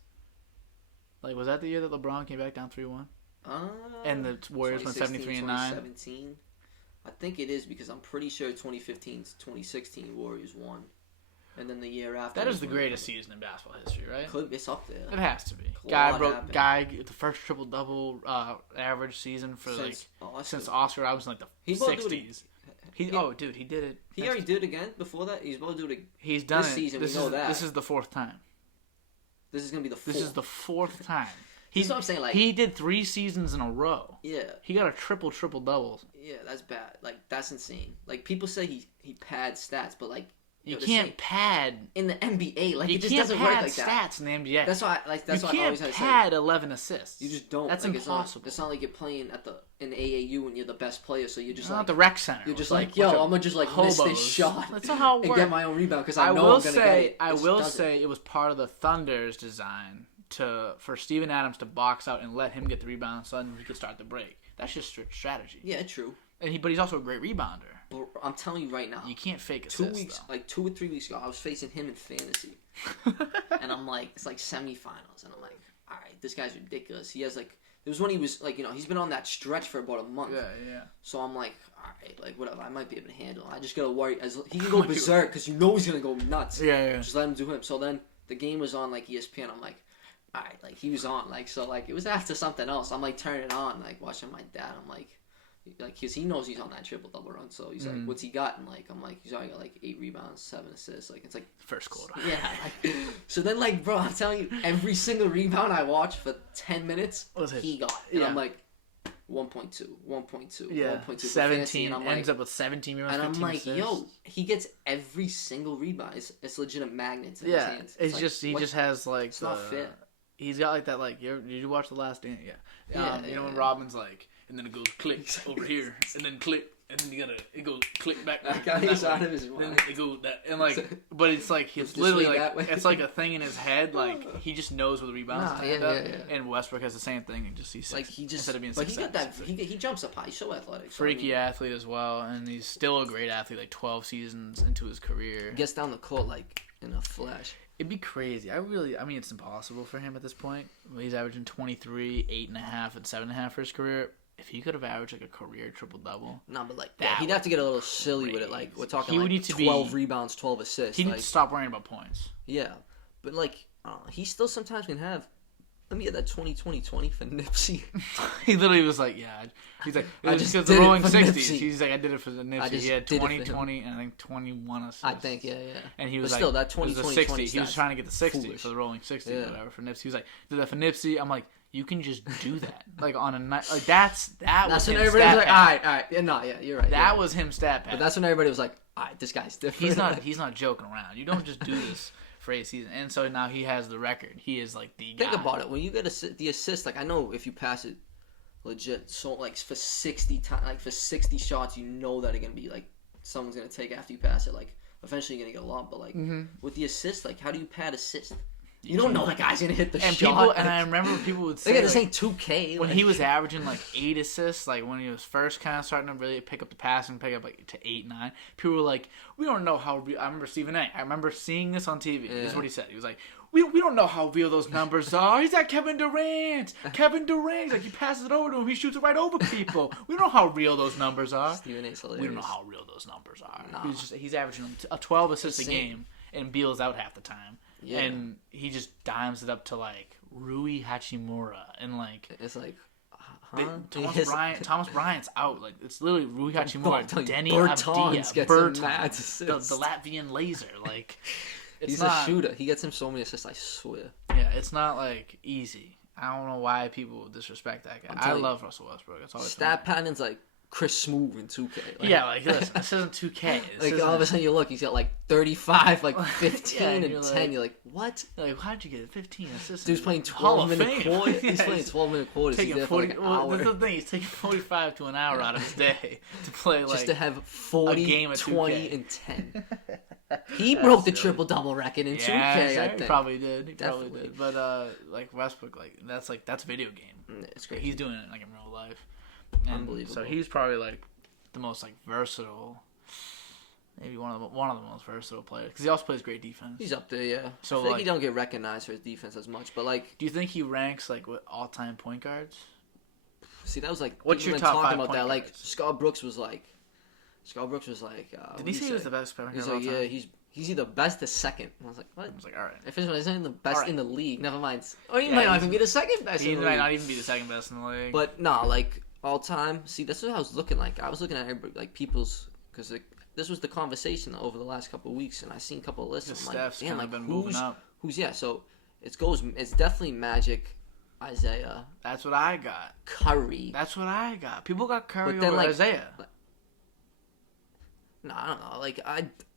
Like, was that the year that LeBron came back down 3-1? And the Warriors went 73-9? 2017. I think it is, because I'm pretty sure 2015-2016 Warriors won. And then the year after... That is the greatest season in basketball history, right? It's up there. It has to be. The first triple-double average season for, since Oscar Robertson, like, the 60s. He did it. He already did it again before that? He's about to do it He's done this season, we know that. This is the 4th time. This is going to be the 4th. This is the 4th time. That's what I'm saying. Like, he did 3 seasons in a row. Yeah. He got a triple-double. Yeah, that's bad. Like, that's insane. Like, people say he pads stats, but, like... You can't pad... In the NBA. Like, it just doesn't work like that. You can't pad stats in the NBA. That's why I always had to say. You can't pad 11 assists. You just don't. That's impossible. It's not like you're playing in the AAU and you're the best player, so you're just not the rec center. You're just like, yo, I'm going to just, like, miss this shot. That's not how it works. And get my own rebound, because I know I'm going to get it. I will say it was part of the Thunder's design for Steven Adams to box out and let him get the rebound so then he could start the break. That's just strategy. Yeah, true. But he's also a great rebounder. But I'm telling you right now, you can't fake assists. 2 or 3 weeks ago, I was facing him in fantasy, and I'm like, it's like semifinals, and I'm like, all right, this guy's ridiculous. He has like It was when he was like, he's been on that stretch for about a month. Yeah. So I'm like, all right, like whatever, I might be able to handle it. I just gotta worry as he can go berserk because he's gonna go nuts. Yeah. Just let him do him. So then the game was on like ESPN. I'm like, all right, like he was on like so like it was after something else. I'm like turning it on like watching my dad. I'm like because he knows he's on that triple double run. So he's like, what's he got? And like I'm like he's already got like 8 rebounds, 7 assists. Like it's like first quarter. Yeah. Like, so then like bro, I'm telling you, every single rebound I watched for 10 minutes, he got. And I'm like. 1.2, 1.2, 17. And I'm ends up with 17 rebounds. And I'm like, assists. yo, he gets every single rebound. It's legit magnets in his hands. It's just he just has like it's not fair. He's got like that like. Did you watch The Last Dance? Yeah. You know when Robin's like, and then it goes click over here, and then click. And then it goes click back. That guy is out of his mind. Then it goes that, and like, but it's like he's literally like it's like a thing in his head. Like he just knows where the rebounds end up. And Westbrook has the same thing. He just sees like he just instead of being but he got that. He jumps up high. He's so athletic. Freaky athlete as well, and he's still a great athlete. Like 12 seasons into his career, he gets down the court like in a flash. It'd be crazy. I mean, it's impossible for him at this point. He's averaging 23, 8.5, and 7.5 for his career. If he could have averaged like a career triple double, no, but like he'd have to get a little silly with it. Like we're talking, he would like need to 12 rebounds, 12 assists. He needs to stop worrying about points. Yeah, but like he still sometimes can have. Let me get that 20-20-20 for Nipsey. He literally was like, he's like, I just did the rolling 60s. He's like, I did it for the Nipsey. He had 20, and I think 21 assists. I think, yeah. And he was but like, still, that 20-20-20 he was trying to get the 60 foolish. for the rolling 60 or whatever for Nipsey. He was like, did that for Nipsey. I'm like, you can just do that. Like on a night, like that's when everybody was like, all right. Yeah, no, yeah, you're right. That was him stat pad. But that's when everybody was like, all right, this guy's different. He's not joking around. You don't just do this for a season. And so now he has the record. He is like the guy. Think about it. When you get the assist, like I know if you pass it legit, so like for 60 shots, you know that it's gonna be like someone's gonna take after you pass it. Like eventually you're gonna get a lot, but like with the assist, like how do you pad assist? You don't know that guy's gonna hit the shot. And I remember people would say, this ain't 2K. When he was averaging like 8 assists, like when he was first kind of starting to really pick up the pass and pick up like to 8, 9, people were like, we don't know how real. I remember Stephen A. I remember seeing this on TV. This is what he said. He was like, we don't know how real those numbers are. He's like Kevin Durant. Like he passes it over to him, he shoots it right over people. We don't know how real those numbers are. Stephen A's hilarious. We don't know how real those numbers are. No. He's averaging 12 assists a game, and Beal's out half the time. Yeah. And he just dimes it up to like Rui Hachimura and like it's like Thomas Bryant's out. Like it's literally Rui Hachimura, Denny Bertans Bertans, the Latvian laser. Like he's a shooter. He gets him so many assists. I swear. Yeah, it's not like easy. I don't know why people disrespect that guy. I love Russell Westbrook. It's always stat pattern's like Chris Smooth in 2K. Like listen, this isn't 2K. All of a sudden you look, he's got like 35, like 15 and 10. You're like, what? Like, how'd you get 15 assists? Dude's playing 12-minute quarters. He's playing 12-minute quarters. Taking 40. That's the thing. He's taking 45 to an hour out of his day to play like just to have 40, a game of 20, and 10. He broke the triple double record in 2K. I think he probably did. But like Westbrook, like that's a video game. It's great. He's doing it like in real life. Unbelievable. So he's probably like the most like versatile, maybe one of the most versatile players because he also plays great defense. He's up there, yeah. So I feel like he don't get recognized for his defense as much, but like, do you think he ranks like with all-time point guards? See, that was like what's your top talking 5 about point that? guards? Like Scott Brooks was like. Did he say he was the best point guard? He's like, yeah, he's either best or second. And I was like, what? I was like, all right. If he's not the best in the league, never mind. Or he might not even be the second best. He might not even be the second best in the league. But no, like all time. See, that's what I was looking like. I was looking at like people's because this was the conversation over the last couple of weeks, and I seen a couple of lists. I'm like, damn, like been moving up. Who's So it's definitely Magic, Isaiah. That's what I got. Curry. That's what I got. People got Curry over Isaiah. No, I don't know. Like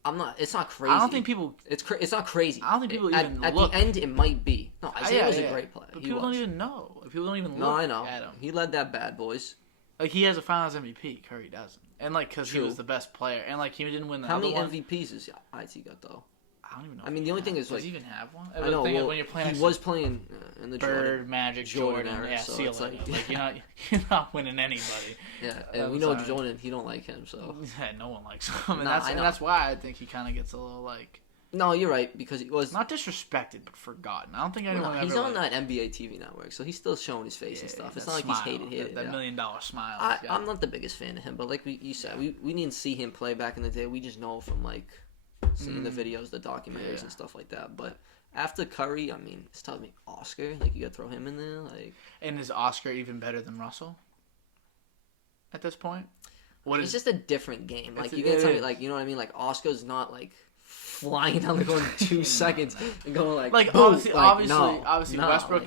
I'm not. It's not crazy. I don't think people. It's not crazy. I don't think people even at look. the end. It might be. No, Isaiah was a great player. But people don't even know. People don't even look. No, I know. At him. He led that bad boys. Like he has a Finals MVP. Curry doesn't. And like because he was the best player. And like he didn't win the. How many one. MVPs is IT got though? I don't even know. I mean, the only thing is does like. he even have one? I know. Well, when you're playing he was playing in the Bird, Magic, Jordan era. Yeah, so see it's like you're not winning anybody. Yeah, and we know Jordan. He don't like him, so yeah, no one likes him, and that's why I think he kind of gets a little like No, you're right, because he was... Not disrespected, but forgotten. I don't think anyone ever... He's on that NBA TV network, so he's still showing his face and stuff. It's not like he's hated. That $1 million smile. I'm not the biggest fan of him, but like you said, we didn't see him play back in the day. We just know from, like, seeing the videos, the documentaries and stuff like that. But after Curry, I mean, it's telling me Oscar. Like, you got to throw him in there. Like, and is Oscar even better than Russell at this point? It's just a different game. Like, you gotta tell me, like, you know what I mean? Like, Oscar's not, like, flying down the court in 2 seconds and going like obviously Westbrook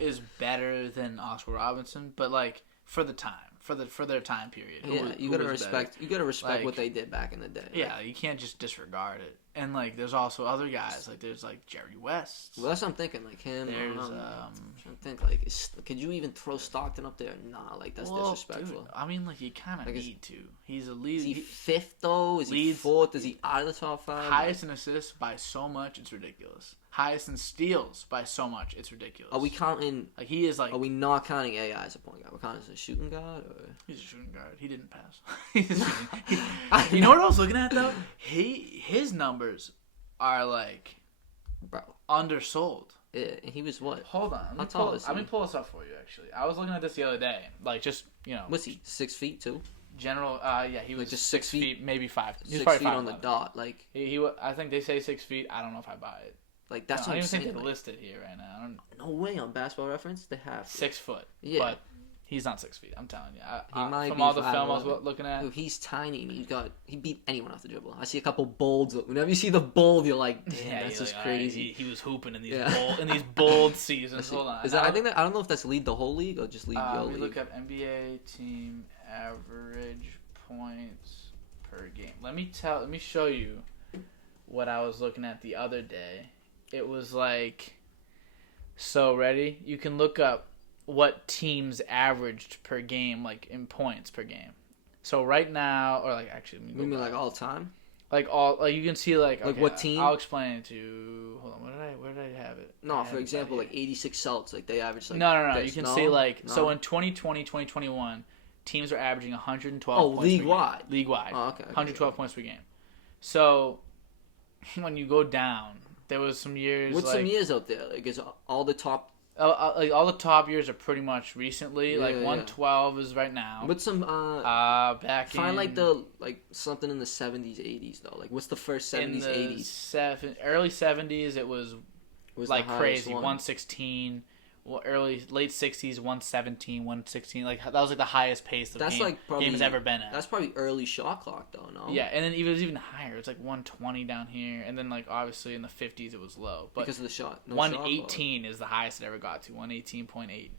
is better than Oscar Robinson, but like for the time for their time period, you gotta respect like, what they did back in the day. Yeah, you can't just disregard it. And like there's also other guys, like there's like Jerry West. Well, that's what I'm thinking, like him. There's I'm trying to think, like, could you even throw Stockton up there? Nah, like that's disrespectful. Dude, I mean, like you kind of need to. He's a lead. Is he fifth though? Is he fourth? Is he out of the top 5? Highest in assists by so much, it's ridiculous. Highest in steals by so much, it's ridiculous. Are we counting? Like he is like. Are we not counting AI as a point guard? We're counting as a shooting guard, or he's a shooting guard. He didn't pass. You know what I was looking at though? His numbers are like, undersold. Yeah, and he was what? Hold on. Let me pull this up for you. Actually, I was looking at this the other day. Like, just what's he? 6 feet too? General, yeah, he was like just 6 feet, maybe 5. He was 6 feet on the dot. Like he I think they say 6 feet. I don't know if I buy it. Like that's what I'm saying. I don't even think they're listed here right now. I don't. No way on Basketball Reference they have 6 foot. Yeah, but he's not 6 feet. I'm telling you. He might from be all the film I was looking at. Dude, he's tiny and he beat anyone off the dribble. I see a couple bolds. Whenever you see the bold, you're like, damn, that's just crazy. He was hooping in these bold seasons. Hold on. I don't know if that's lead the whole league or just lead your league. Look up NBA team average points per game. Let me show you what I was looking at the other day. It was like, so ready? You can look up what teams averaged per game, like in points per game. So right now, or like actually, you mean like all time? Like all, like you can see like okay, what team? I'll explain it to you. Hold on, where did I have it? No, for example, like 86 Celtics, like they averaged like no. You can see like so in 2020, 2021, teams are averaging 112. Oh, league wide. League wide. Oh, okay. 112 points per game. So when you go down, there was some years. What's some years out there? Like is all the top. Like all the top years are pretty much recently. Like 112 is right now. What's some back find in, like something in the 70s, 80s though. Like what's the first 70s, 80s? Early 70s it was like crazy. 116. Well, late 60s 117, 116. Like that was like the highest pace of game has ever been at. That's probably early shot clock though, no? Yeah, and then it was even higher. It's like 120 down here, and then like obviously in the 50s it was low. But because of the shot. 118 is the highest it ever got to. 118.8.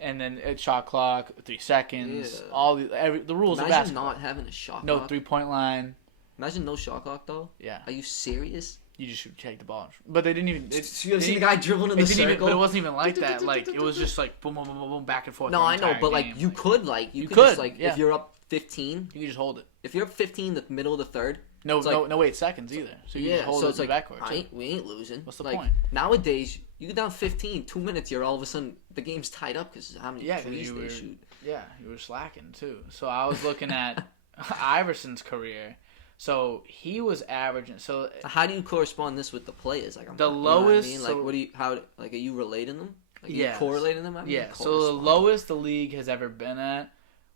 And then shot clock, 3 seconds. Yeah. All the rules of basketball. Imagine not having a shot clock. No 3-point line. Imagine no shot clock though. Yeah. Are you serious? You just should take the ball, but they didn't even. You see the guy dribbling in the circle, but it wasn't even like that. Like it was just like boom, boom, boom, boom, boom, back and forth. No, I know, but like you could just like if you're up 15, you can just hold it. If you're up 15, the middle of the third. No 8 seconds either. So you just hold it in the backcourt. We ain't losing. What's the point? Nowadays, you get down 15, 2 minutes, you're all of a sudden the game's tied up because how many threes they shoot. Yeah, you were slacking too. So I was looking at Iverson's career. So he was averaging. So how do you correspond this with the players? Like the lowest. You know what I mean? Like are you relating them? Like, are you correlating them? So the lowest the league has ever been at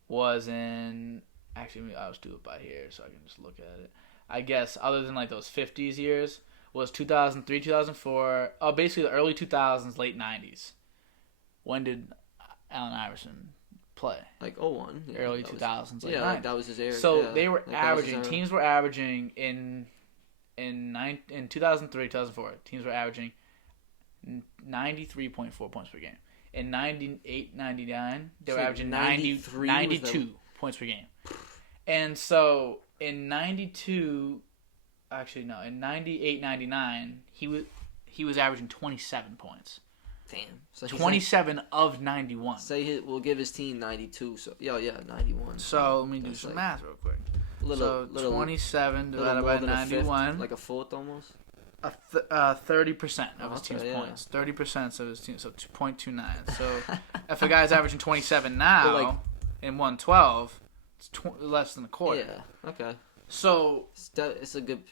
was in. Actually, I'll just do it by here so I can just look at it. I guess other than like those 50s years was 2003, 2004. Oh, basically the early 2000s, late 90s. When did Allen Iverson play? Like 01. Yeah, early 2000s. Like that was his era. So they were averaging. Teams were averaging in 2003, 2004. Teams were averaging 93.4 points per game. In 98, 99, they were averaging 92 points per game. And so in 92, actually no, in 98, 99, he was averaging 27 points. Damn. So 27 of 91. Say we'll give his team 92. So 91. So let me do some math real quick. Little 27 divided by 91. Like a fourth almost? 30% of his team's points. 30% of his team, so 2.29. So if a guy's averaging 27 now in 112, it's less than a quarter. Yeah, okay. So it's a good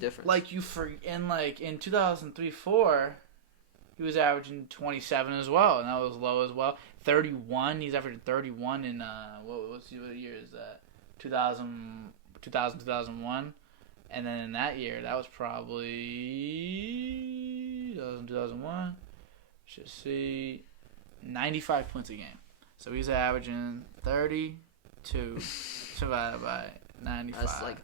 difference. Like in 2003-04, he was averaging 27 as well, and that was low as well. 31, he's averaging 31 in what year is that? 2001. And then in that year, that was probably 2001. Should see 95 points a game. So he's averaging 32 divided by 95. That's like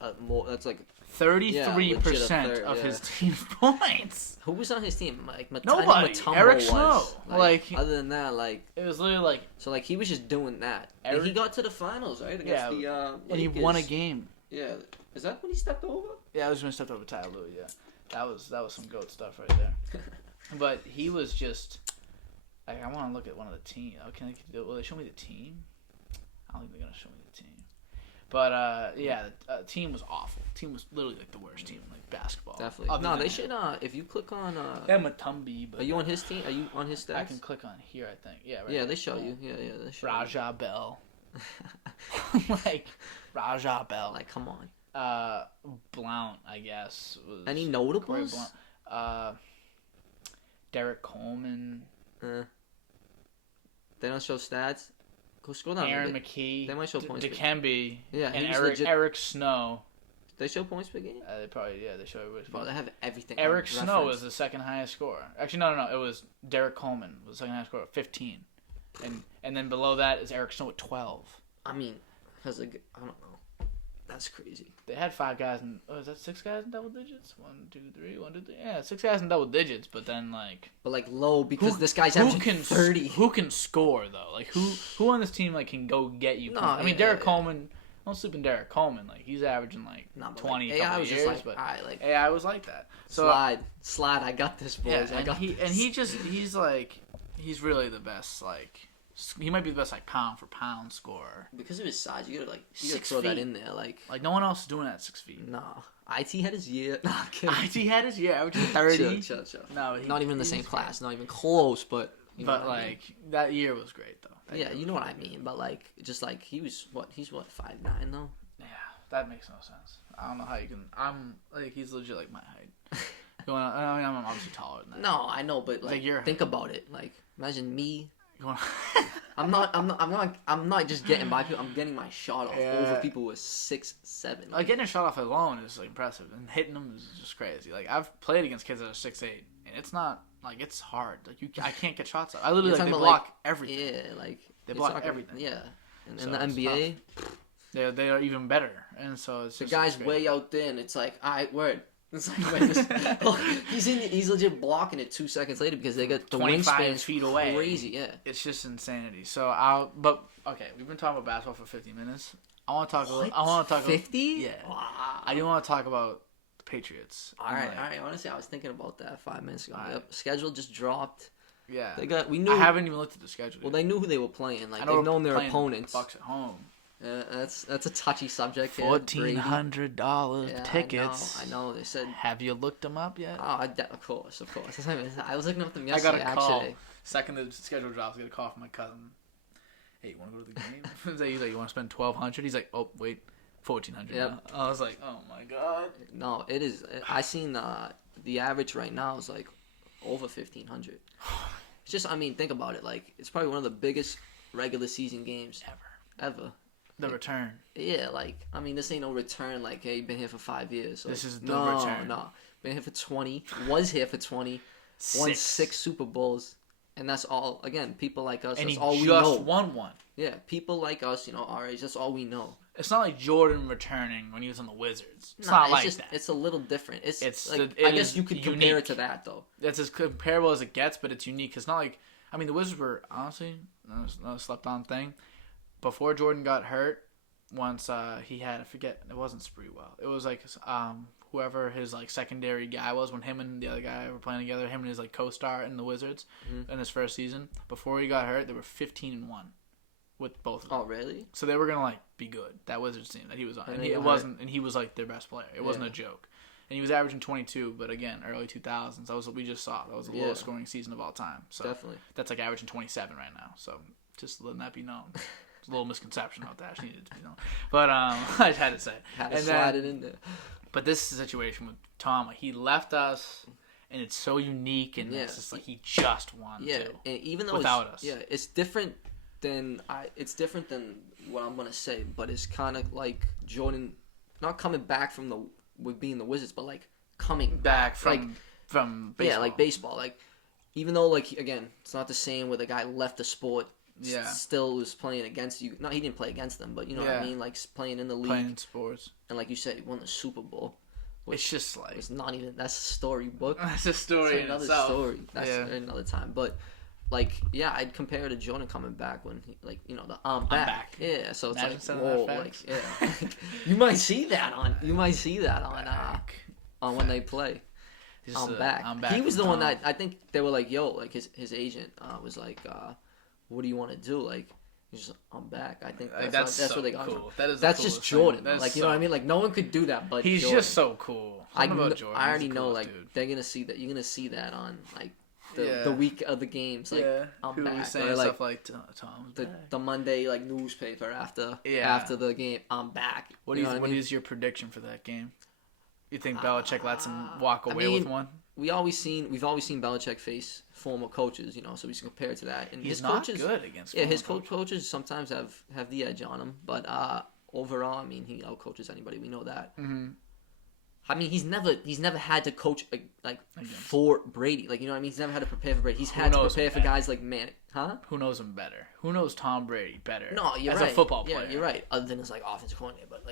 That's like 33% of his team's points. Who was on his team? Like nobody. Eric Snow. Like other than that, like it was literally like so. Like he was just doing that. And he got to the finals, right? Against the and he won a game. Yeah, is that when he stepped over? Yeah, that was when he stepped over Ty Lue. Yeah, that was some GOAT stuff right there. But he was just like, I want to look at one of the team. Will they show me the team? I don't think they're gonna show me the team. But the team was awful. The team was literally like the worst team in like basketball. Definitely. No, they should. If you click on. They have Mutombo. But are you on his team? Are you on his stats? I can click on here. I think. Yeah. Right. Yeah, they show you. Yeah, they show Raja Bell. Like Raja Bell. Like, come on. Blount, I guess. Was any notables? Derek Coleman. They don't show stats. Go scroll down. Aaron McKee. They might show points. Dikembe. Yeah, and Eric Snow. They show points per game. They probably They show everybody's points. They have everything. Eric Snow was the second highest scorer. Actually, no. It was Derek Coleman was the second highest scorer, 15, and then below that is Eric Snow at 12. I mean, because I don't know. That's crazy. They had 5 guys in. Oh, is that 6 guys in double digits? 1, 2, 3. 1, 2, 3. Yeah, 6 guys in double digits. But then low because this guy's averaging 30. Who can score though? Like who on this team can go get you? No, I mean Derek Coleman. Don't sleep in Derek Coleman. Like he's averaging 20. AI was years, just but AI was like that. So slide. I got this, boys. Yeah, he's really the best. He might be the best pound for pound scorer because of his size. You gotta throw that in there. Like no one else is doing that at 6 feet. No, IT had his year. No, IT had his year. Averaging 30. Chill. No, not even in the same class. Not even close. But that year was great though. You know what I mean. But he was what? He's what 5'9" though. Yeah, that makes no sense. I don't know how you can. He's legit my height. I'm obviously taller than that. No, I know, but think about it. Imagine me. I'm not just getting by people. I'm getting my shot off over people with 6'7". Getting a shot off alone is impressive, and hitting them is just crazy. I've played against kids that are 6'8", and it's not it's hard. I can't get shots off. I literally they block everything. Yeah, they block everything. Yeah, and in the NBA, they are even better, and so it's just, the guy's way out there, and it's alright, word. It's he's legit blocking it 2 seconds later because they got the 25 feet away. Crazy, yeah. It's just insanity. So we've been talking about basketball for 50 minutes. I want to talk. I want to talk 50. Yeah. Wow. I do want to talk about the Patriots. All right. Honestly, I was thinking about that 5 minutes ago. Yep. Schedule just dropped. Yeah. We knew. I haven't even looked at the schedule. Well, they knew who they were playing. They've known their opponents. Bucks at home. That's a touchy subject. $1,400 tickets. I know. They said. Have you looked them up yet? Oh, of course. I was looking up them yesterday. I got a call. Second the schedule drops, I get a call from my cousin. Hey, you want to go to the game? He's like, you want to spend $1,200? He's like, oh wait, $1,400. Yep. I was like, oh my god. No, it is. I seen the average right now is over $1,500. It's just, think about it. It's probably one of the biggest regular season games ever. The return. Yeah, this ain't no return. Hey, you've been here for 5 years. So this is the return. No, been here for 20. Was here for 20. Won 6 Super Bowls, and that's all. Again, people like us. And that's all we know. Just won one. Yeah, people like us. Our age. That's all we know. It's not like Jordan returning when he was on the Wizards. It's not like that. It's a little different. I guess you could compare it to that though. It's as comparable as it gets, but it's unique. It's not like the Wizards were honestly not a slept on thing. Before Jordan got hurt, once he had, I forget, it wasn't Spreewell. It was whoever his secondary guy was when him and the other guy were playing together, him and his co-star in the Wizards in his first season. Before he got hurt, they were 15-1 with both of them. Oh, really? So they were gonna be good. That Wizards team that he was on, and he was their best player. It wasn't a joke. And he was averaging 22, but again, early 2000s. That was what we just saw. That was the lowest scoring season of all time. So definitely, that's averaging 27 right now. So just letting that be known. little misconception about that. She needed to be known. But I just had to say. Had to slide it in there. But this is a situation with Tom. He left us, and it's so unique, and it's just like he just wanted to. And even though without us. Yeah, it's different than what I'm gonna say, but it's kind of like Jordan not coming back from with being the Wizards, but like coming back from baseball. Yeah, like baseball. Like even though again, it's not the same where the guy left the sport. Yeah. Still was playing against you. No, he didn't play against them, but you know what I mean? Like playing in the league. Playing sports. And like you said, he won the Super Bowl. It's just like... It's not even... That's a storybook. That's a story in itself. Story. That's another time. But, I'd compare it to Jordan coming back when he, the I'm back. Yeah, so it's whoa, you might see that on when they play. I'm back. He was the one that I think they were like, yo, like his agent was like, what do you want to do? Like, he's just, I'm back. I think that's where they got cool. From. That's just Jordan. You know what I mean? Like, no one could do that, but he's Jordan. Just so cool. I already know, like, dude. They're gonna see that. You're gonna see that on like the week of the games. Like, I'm Who back. Was saying stuff like Tom's back. The Monday newspaper after the game. I'm back. What is your prediction for that game? You think Belichick lets him walk away with one? We've always seen Belichick face former coaches, so we can compare it to that. And he's his not coaches, good against his coaches sometimes have the edge on him, but overall, I mean, he outcoaches anybody. We know that. Mm-hmm. I mean, he's never had to coach for Brady. Like, you know what I mean? He's never had to prepare for Brady. He's had to prepare for guys like Manning. Huh? Who knows him better? Who knows Tom Brady better? No, you're as right. a football player. Yeah, you're right. Other than his offensive coordinator, but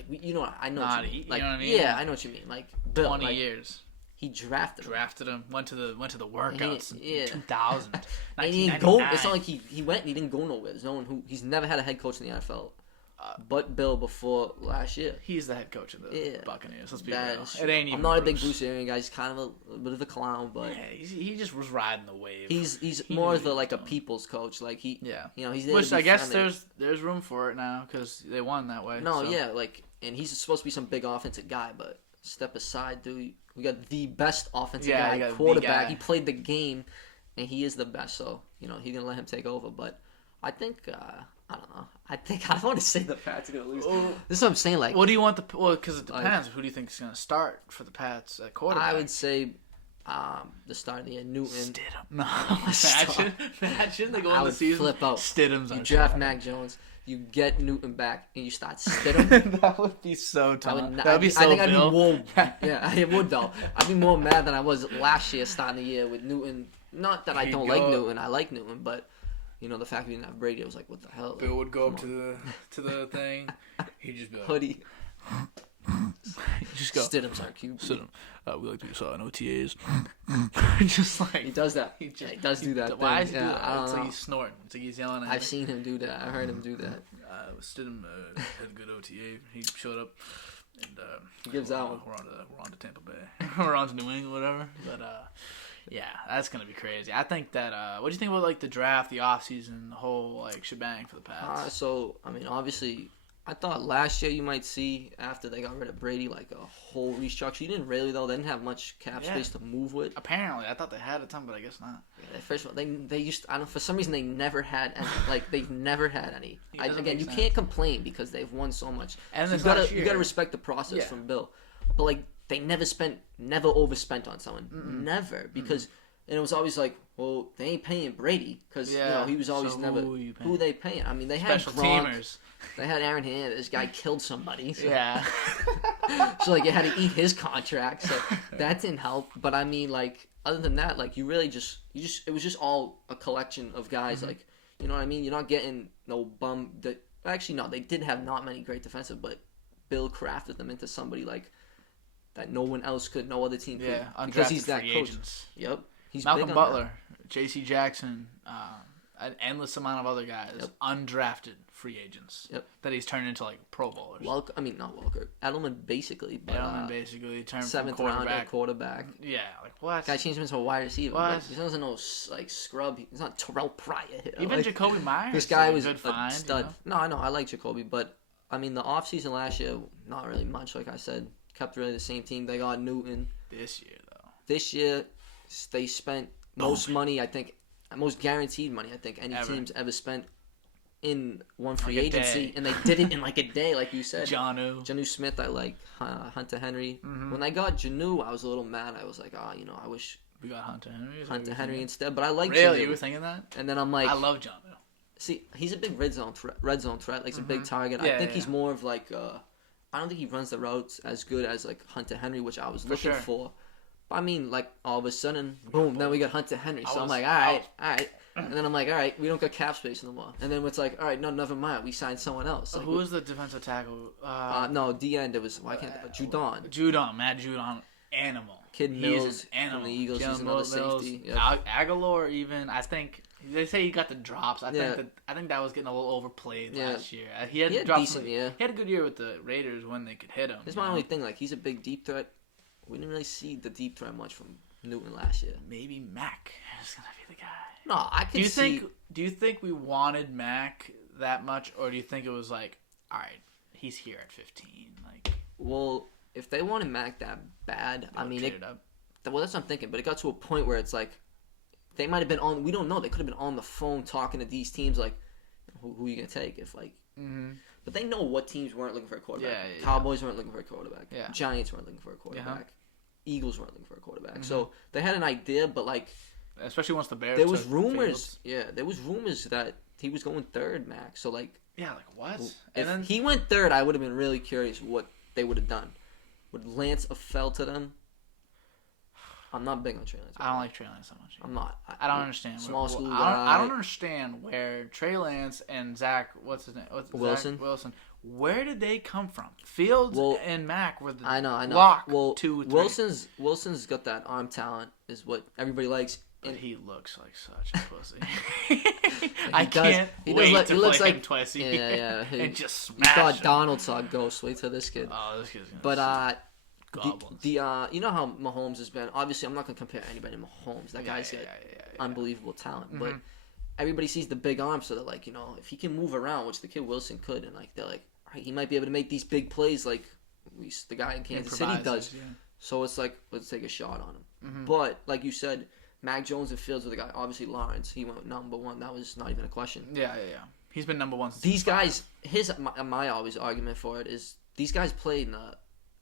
I know what you mean. You know what I mean? Yeah, I know what you mean. Like Bill, 20 years. He drafted him. Went to the workouts in 2000. And he didn't go. It's not like he went and he didn't go nowhere. There's no one he's never had a head coach in the NFL. But Bill before last year. He's the head coach of the Buccaneers. Let's be real. It ain't even I'm not a big Bruce Arians guy. He's kind of a bit of a clown, but he just was riding the wave. He's more of a people's coach. Like he's there. Which I guess there's room for it now because they won that way. No, and he's supposed to be some big offensive guy, but step aside, dude. We got the best offensive guy, quarterback. He played the game, and he is the best. So he's gonna let him take over. But I think. I don't know. I don't want to say the Pats are going to lose. This is what I'm saying. Like, what do you want because it depends. Who do you think is going to start for the Pats at quarterback? I would say the start of the year, Newton. Stidham. No. Imagine they go on the season. Flip out. Stidham's you draft Mac Jones. You get Newton back and you start Stidham. That would be so tough. That would be so. I think I'd be more. Yeah, it would though. I'd be more mad than I was last year starting the year with Newton. Not that I don't like Newton. I like Newton, but. The fact we didn't have Brady, I was like, what the hell? Bill would go up to the thing. He'd just be like... Hoodie. Just go. Stidham's our QB. Stidham. We like to saw in OTAs. Just like... He does that. He does do that. Why does he do that? It's like he's snorting. It's like he's yelling at I've seen him do that. I heard him do that. Stidham had a good OTA. He showed up. And he gives out. We're on to Tampa Bay. We're on to New England, whatever. But... yeah, that's gonna be crazy. I think that. What do you think about the draft, the offseason, the whole shebang for the Pats? So I mean, obviously, I thought last year you might see after they got rid of Brady a whole restructure. You didn't really though. They didn't have much cap space to move with. Apparently, I thought they had a ton, but I guess not. Yeah, first of all, they used. I don't know, for some reason they never had any. They've never had any. Again, you can't complain because they've won so much. And so you gotta respect the process from Bill, but they never overspent on someone. Mm-mm. Never. Because, and it was always like, well, they ain't paying Brady. Because, he was always who are they paying? I mean, they had Special Gronk. Teamers. They had Aaron Hernandez. This guy killed somebody. So. Yeah. So, you had to eat his contract. So, that didn't help. But, I mean, other than that, you really it was just all a collection of guys. Mm-hmm. You know what I mean? You're not getting no bum. Actually, no, they did have not many great defensive, but Bill crafted them into somebody that no one else could, no other team could. Yeah, because he's that coach. Agents. Yep. He's Malcolm Butler, J.C. Jackson, an endless amount of other guys, undrafted free agents that he's turned into Pro Bowlers. Not Welker. Edelman basically. But, Edelman basically turned from quarterback. Yeah, what? Guy changed him into a wide receiver. What? He doesn't know scrub. He's not Terrell Pryor. Even Jacoby Myers. This guy was a good find, stud. No, I know. I like Jacoby, but I mean the offseason last year, not really much. Like I said. Kept really the same team. They got Newton. This year, though. This year, they spent most money, I think, most guaranteed money, I think, any team's ever spent in one free agency, and they did it in like a day, like you said. Jonnu Smith, I like. Hunter Henry. Mm-hmm. When I got Jonnu, I was a little mad. I was like, I wish we got Hunter Henry. Hunter Henry instead, but I like. Really, Jonnu. you were thinking that? And then I'm like, I love Jonnu. See, he's a big red zone threat. Like he's a big target. I think he's more of like. I don't think he runs the routes as good as like Hunter Henry, which I was looking for. But I mean, like all of a sudden, boom! Then we got Hunter Henry. So I'm like, all right. And then I'm like, all right, we don't got cap space no more. And then it's like, all right, no, never mind. We signed someone else. Like, who was the defensive tackle? No, D end. It was Judon. Matt Judon, animal. Kid Mills from the Eagles. He's another safety. Yep. Aguilar, even I think they say he got the drops. I think that was getting a little overplayed last year. He had decent. He had a good year with the Raiders when they could hit him. That's my only thing. Like he's a big deep threat. We didn't really see the deep threat much from Newton last year. Maybe Mac is gonna be the guy. No, I can see. Do you think we wanted Mac that much, or do you think it was like, all right, he's here at 15? Like, well, if they wanted Mac that bad, I mean, that's what I'm thinking. But it got to a point where it's like, they might have been on. We don't know. They could have been on the phone talking to these teams, like, who are you gonna take? If like, but they know what teams weren't looking for a quarterback. Cowboys weren't looking for a quarterback. Giants weren't looking for a quarterback. Eagles weren't looking for a quarterback. So they had an idea, but like. Especially once the Bears. There was rumors. Yeah, there was rumors that he was going third, Max. So like. Yeah, like what? If he went third, I would have been really curious what they would have done. Would Lance have fell to them? I'm not big on Trey Lance. I don't like Trey Lance so much. I'm not. I don't understand. Small school guy. I don't understand where Trey Lance and Zach. What's his name? Wilson. Zach Wilson. Where did they come from? Fields and Mac were the I know. lock. Well, 2, 3. Wilson's got that arm talent, is what everybody likes. But he looks like such a pussy. I can't wait to play him twice a year and just smash him. You thought Donald saw a ghost. Wait till this kid. Oh, this kid's gonna goblins. You know how Mahomes has been. Obviously, I'm not gonna compare anybody to Mahomes. That guy's got unbelievable talent. But everybody sees the big arm, so they're like, if he can move around, which the kid Wilson could, and like they're like, all right, he might be able to make these big plays like the guy in Kansas City does. Yeah. So it's like, let's take a shot on him. But like you said, Mac Jones and Fields with the guy. Obviously, Lawrence, he went number one. That was not even a question. Yeah. He's been number one since these guys. My always argument for it is these guys played in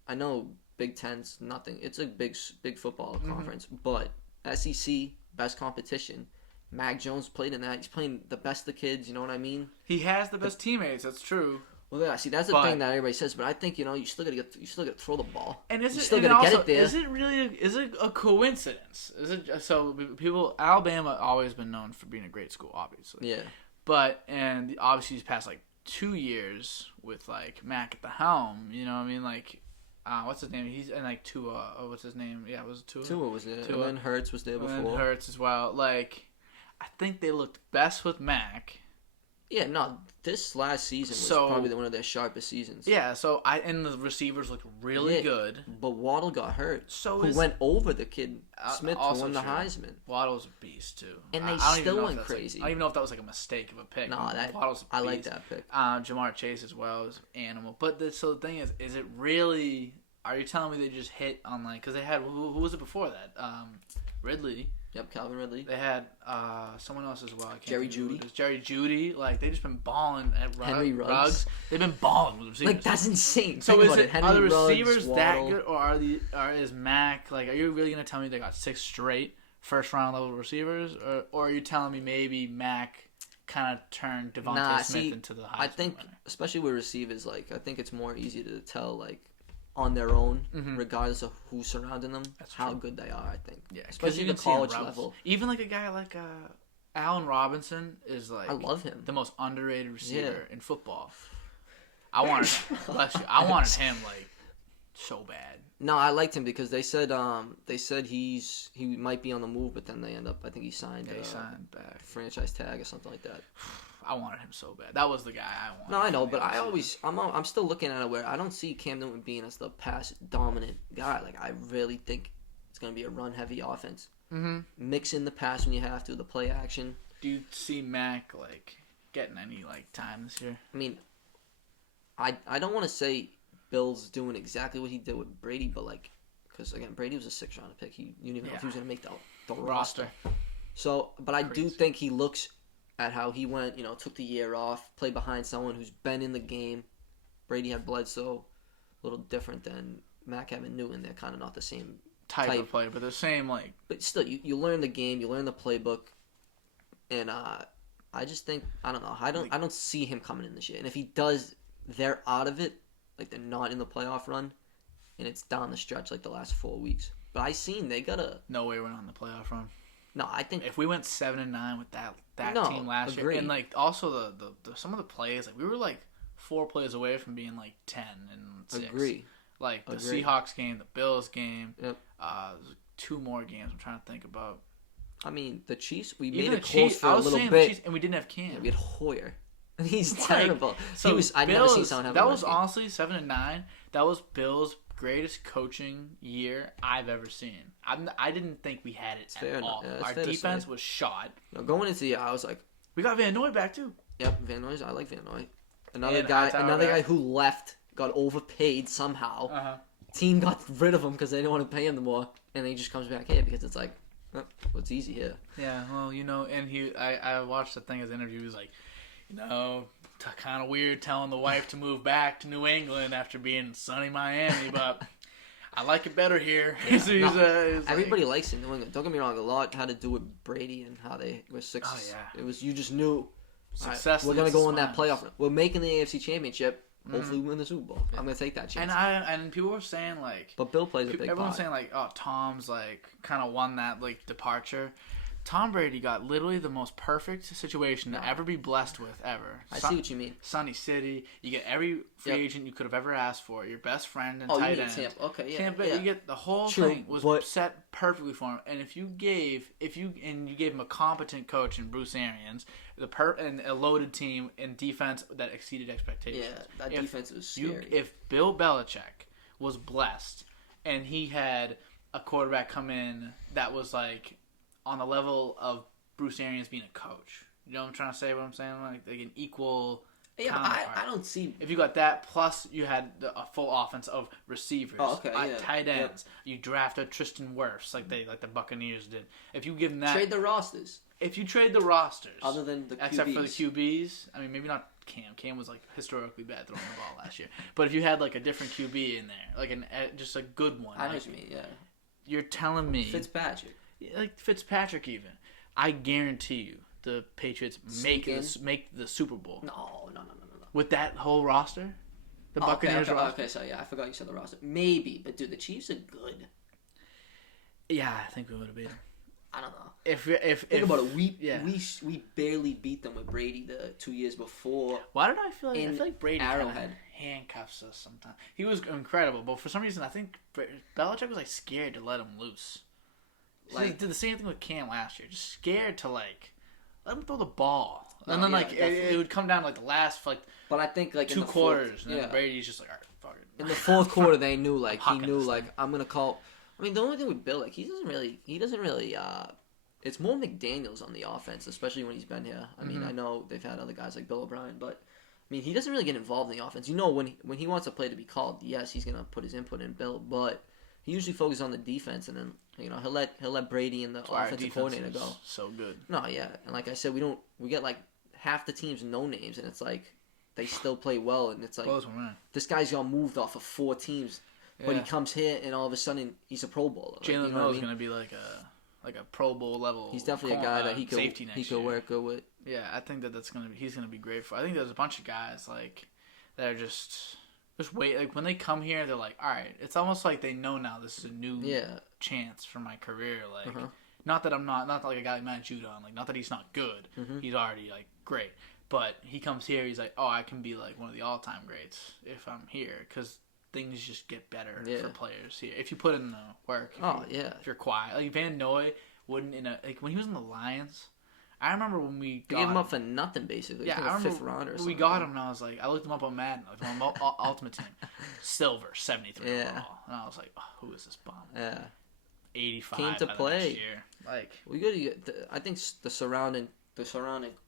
I know Big Ten's nothing. It's a big football conference, but SEC best competition. Mac Jones played in that. He's playing the best of the kids. You know what I mean? He has the best teammates. That's true. Well, yeah. See, that's the thing that everybody says. But I think you still gotta throw the ball. And is you it still gotta get it there? Is it really? Is it a coincidence? Is it so? People, Alabama always been known for being a great school, obviously. Yeah. But and obviously these past like 2 years with like Mac at the helm. You know what I mean? Like. What's his name? He's in like Tua. What's his name? Yeah, was it Tua? Tua was there. And then Hurts was there before. And Hurts as well. Like, I think they looked best with Mac. Yeah, no, this last season was probably one of their sharpest seasons. Yeah, and the receivers looked really good. But Waddle got hurt. Who went over the kid Smith who won the Heisman. Waddle's a beast too. And they still went crazy. I don't even know if that was like a mistake of a pick. No, Waddle's a beast. I like that pick. Jamar Chase as well is animal. But the thing is it really? Are you telling me they just hit on like? Because they had who was it before that? Ridley. Yep, Calvin Ridley. They had someone else as well. Jerry Jeudy. Jerry Jeudy. Like they just been balling at Henry Ruggs. They've been balling with receivers. Like that's insane. So are the receivers Ruggs, that good, or is Mac like? Are you really gonna tell me they got 6 straight first round level receivers, or are you telling me maybe Mac kind of turned Devontae Smith into the Heisman I think winner? Especially with receivers, like I think it's more easy to tell like. On their own, regardless of who's surrounding them, how good they are, I think. Yeah, especially the college level. Even like a guy like Allen Robinson is like I love him. The most underrated receiver in football. I wanted him like so bad. No, I liked him because they said he might be on the move, but then they end up. I think he signed. He signed back franchise tag or something like that. I wanted him so bad. That was the guy I wanted. No, I know, but I'm still looking at it where I don't see Cam Newton being as the pass dominant guy. Like I really think it's gonna be a run heavy offense. Mix in the pass when you have to, the play action. Do you see Mac like getting any like time this year? I mean, I don't want to say Bill's doing exactly what he did with Brady, but like, because again, Brady was a 6th round pick. You didn't even know if he was gonna make the roster. So, but I do think he looks at how he went, took the year off, played behind someone who's been in the game. Brady had Bledsoe, a little different than Mac having Newton. They're kind of not the same type of player, but the same But still, you learn the game, you learn the playbook, and I just think I don't know. I don't see him coming in this year. And if he does, they're out of it. Like they're not in the playoff run, and it's down the stretch like the last 4 weeks. But I seen they gotta. No way we're on the playoff run. No, I think if we went 7-9 with that team last year, and like also the some of the plays, like we were like 4 plays away from being like 10-6. Agree. Like the Seahawks game, the Bills game. Yep. 2 more games I'm trying to think about. I mean, the Chiefs, we made it close for a little bit. Chiefs, and we didn't have Cam. Yeah, we had Hoyer. He's terrible. So I've never seen someone have that. Was honestly 7-9. That was Bills' greatest coaching year I've ever seen. I didn't think we had it at all. Yeah, our defense was shot. Going into the year, I was like, we got Van Noy back too. Yep, Van Noy. I like Van Noy. Another guy who left, got overpaid somehow. Team got rid of him because they didn't want to pay him more, and then he just comes back here because it's like, well, it's easy here. Yeah, well, and I watched the thing, his interview. He was like, kind of weird telling the wife to move back to New England after being in sunny Miami, but I like it better here. Yeah, everybody likes it in New England. Don't get me wrong, a lot had to do with Brady and how they were successful. Oh, yeah. It was, you just knew, right, we're going to go in that playoff. We're making the AFC Championship. Hopefully we win the Super Bowl. Yeah. I'm going to take that chance. And people were saying, like... But Bill plays a big part. Everyone's saying, like, oh, Tom's, like, kind of won that, like, departure. Tom Brady got literally the most perfect situation to ever be blessed with, ever. I see what you mean. Sunny City. You get every free agent you could have ever asked for. Your best friend and tight end. Tampa. Okay, yeah. Tampa, you get the whole thing was set perfectly for him. And you gave him a competent coach in Bruce Arians, and a loaded team and defense that exceeded expectations. Yeah, that defense was scary. If Bill Belichick was blessed and he had a quarterback come in that was like on the level of Bruce Arians being a coach. You know what I'm trying to say? What I'm saying? Like an equal counterpart. I don't see... If you got that, plus you had a full offense of receivers, tight ends. You drafted Tristan Wirfs like the Buccaneers did. If you give them that... Trade the rosters. If you trade the rosters... Other than the QBs. Except for the QBs. I mean, maybe not Cam. Cam was like historically bad throwing the ball last year. But if you had like a different QB in there, like just a good one. I know what you mean, yeah. You're telling me... Fitzpatrick. Like Fitzpatrick even. I guarantee you the Patriots make the Super Bowl. No. With that whole roster? The Buccaneers roster? Okay, so yeah, I forgot you said the roster. Maybe, but dude, the Chiefs are good. Yeah, I think we would have beat them. I don't know. If think about it, we barely beat them with Brady the 2 years before. Why did I feel like Brady Arrowhead handcuffs us sometimes? He was incredible, but for some reason I think Belichick was like scared to let him loose. Like, he did the same thing with Cam last year. Just scared to like let him throw the ball, and then it would come down to like the last But I think like 2 quarters, and then Brady's just like, all right, fuck it. In the fourth quarter, they knew I'm gonna call. I mean, the only thing with Bill, like he doesn't really. It's more McDaniels on the offense, especially when he's been here. I mean, I know they've had other guys like Bill O'Brien, but I mean, he doesn't really get involved in the offense. You know, when he wants a play to be called, yes, he's gonna put his input in Bill, but he usually focuses on the defense, and then he'll let Brady and the offensive coordinator go. So good. No, yeah, and like I said, we get like half the teams no names, and it's like they still play well, and it's like this guy's got moved off of 4 teams, but he comes here and all of a sudden he's a Pro Bowler. Jalen Mills is gonna be like a Pro Bowl level. He's definitely a guy that he could work good with. Yeah, I think he's gonna be great for. I think there's a bunch of guys like that are just wait. Like when they come here, they're like, all right. It's almost like they know now this is a new chance for my career. Like, not that I'm not like a guy like Matt Judon. Like, not that he's not good. He's already like great. But he comes here, he's like, oh, I can be like one of the all-time greats if I'm here, because things just get better for players here if you put in the work. If you're quiet, like Van Noy wouldn't when he was in the Lions. I remember when we gave him up for nothing, basically. Yeah, I remember 5th round or something. We got him, and I was like, I looked him up on Madden, like on Ultimate Team, silver, 73 overall, and I was like, oh, who is this bum? Yeah, 85 came to play. Next year. Like we got to get. I think the surrounding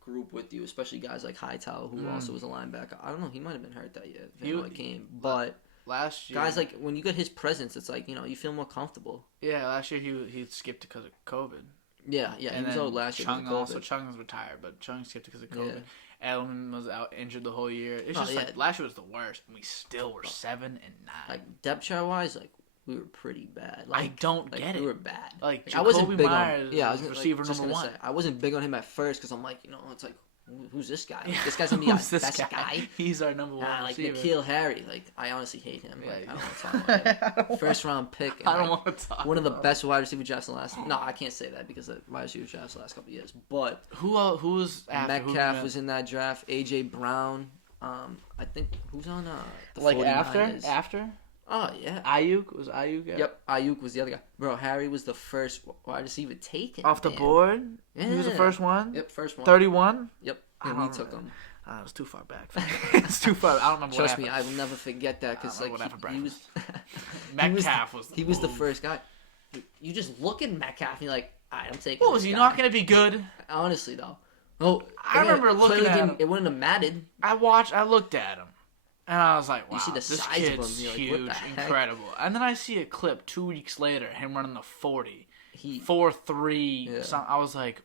group with you, especially guys like Hightower, who also was a linebacker. I don't know, he might have been hurt that year. He came, but last year, guys like when you get his presence, it's like you feel more comfortable. Yeah, last year he skipped because of COVID. Yeah, and he was out last year. Chung also. Chung was retired, but Chung skipped because of COVID. Yeah. Edelman was out injured the whole year. It's just like last year was the worst, and we still were 7-9. Like depth chart wise, like we were pretty bad. Like, I don't get it. We were bad. Like I wasn't big Myers, on. Yeah, I was receiver number 1. I wasn't big on him at first because I'm like, it's like. Who's this guy? Like, this guy's gonna be our best guy. He's our number 1 like receiver. N'Keal Harry. Like I honestly hate him. Yeah, I don't want to talk about him. First round pick. And, I don't want to talk. One of the best wide receiver drafts in the last. No, I can't say that because the wide receiver drafts the last couple of years. But who was after? Metcalf was in that draft. AJ Brown. I think who's on the like 49ers? after. Oh yeah. Ayuk. Yeah. Yep, Ayuk was the other guy. Bro, Harry was the first wide receiver taken off the board. Yeah. He was the first one. Yep, first one. 31. Yep. And we took him. It was too far back. It's too far. I don't remember. Trust me, I will never forget that because like he was. Metcalf was. He was the first guy. You just look at Metcalf and you're like, alright, I'm taking. Well, was he not going to be good? Honestly, though. Oh, I remember looking at him. It wouldn't have mattered. I looked at him, and I was like, wow, you see the this size kid's of him, you're huge, like, incredible. And then I see a clip 2 weeks later, him running the 40. 4.3. Yeah. I was like,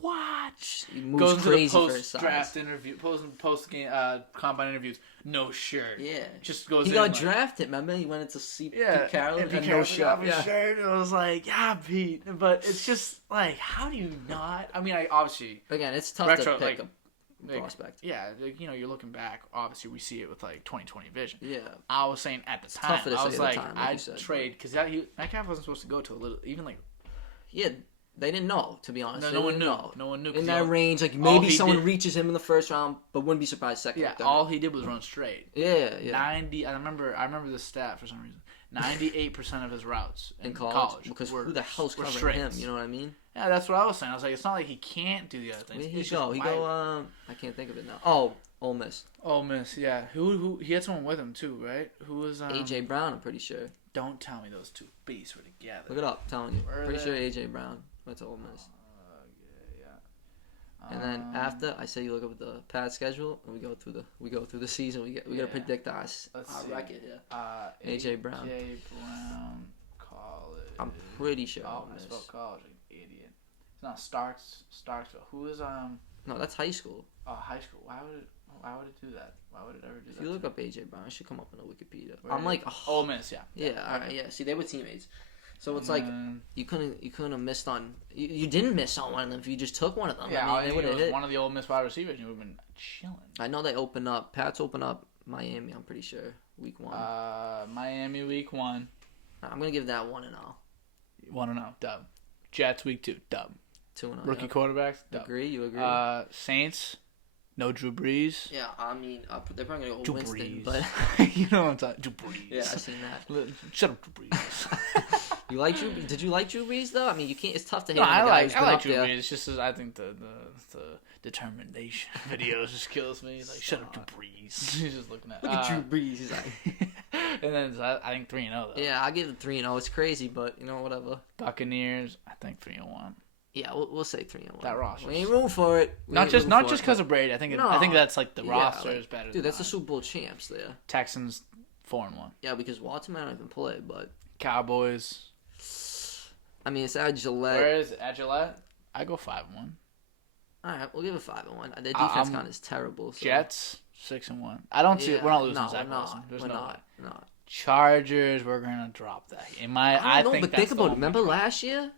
what? He moves goes into crazy the for his size. post-draft interview, post game combine interviews, no shirt. Yeah, just goes. He got drafted. Remember, he went into Pete Carroll and no shirt. Shirt. I was like, yeah, Pete. But it's just like, how do you not? I mean, I obviously again, it's tough to pick a prospect. Yeah, you're looking back. Obviously, we see it with like 20/20 vision. Yeah, I was saying at the time, I was like, I'd trade because Metcalf wasn't supposed to go to a little, even like. Yeah, they didn't know, to be honest. No one knew. No one knew. In that range, like maybe someone reaches him in the first round, but wouldn't be surprised second. Yeah, all he did was run straight. Yeah. 90. I remember the stat for some reason. 98% of his routes in college because who the hell's covering him? You know what I mean? Yeah, that's what I was saying. I was like, it's not like he can't do the other things. Where he go? I can't think of it now. Oh, Ole Miss. Ole Miss, yeah. Who he had someone with him too, right? Who was AJ Brown? I'm pretty sure. Don't tell me those two beasts were together. Look it up. I'm telling you. Pretty sure AJ Brown went to Ole Miss. Yeah. And then after, I say you look up the pad schedule, and we go through the season. We gotta predict our record here. AJ Brown. AJ Brown college. I'm pretty sure. Oh, I spelled college. Like an idiot. It's not Starksville. Who is No, that's high school. Oh, high school. Why would it do that? Why would it ever do that? If you look up AJ Brown, it should come up in the Wikipedia. I'm like, Ole Miss, yeah. Yeah, all right, yeah. See, they were teammates. So it's like you couldn't have missed on. You didn't miss on one of them if you just took one of them. Yeah, I mean, they would have hit one of the Ole Miss wide receivers. You would have been chilling. I know they Pats open up Miami. I'm pretty sure week 1. Miami week 1. I'm gonna give that 1-0. 1-0 dub. Jets week 2 dub. 2-0. Rookie quarterbacks dub. You agree? Saints. No Drew Brees. Yeah, I mean, they're probably going to go Winston, Brees. but... you know what I'm talking Drew Brees. Yeah, I've seen that. Shut up, Drew Brees. You like Drew Brees? Did you like Drew Brees, though? I mean, you can't. It's tough to hate on a guy who's been up Drew there. Brees. It's just, I think the determination videos just kills me. Like, shut up, Drew Brees. He's just looking at... Look at Drew Brees. He's like... And then, I think 3-0, though. Yeah, I give it 3-0. It's crazy, but, whatever. Buccaneers, I think 3-1. Yeah, we'll say 3-1. That roster. We ain't room for it. Not just because of Brady. I think that's like the roster is better. Dude, that's the Super Bowl champs there. Texans 4-1. Yeah, because Watson might not even play, but Cowboys. I mean, it's at Gillette. Where is it? At Gillette? I go 5-1. All right, we'll give it 5-1. Their defense kind of is terrible. So. Jets 6-1. I don't see. We're not losing Zach Wilson. There's no way. Not. Chargers. We're gonna drop that. I think. But think about it. Remember last year?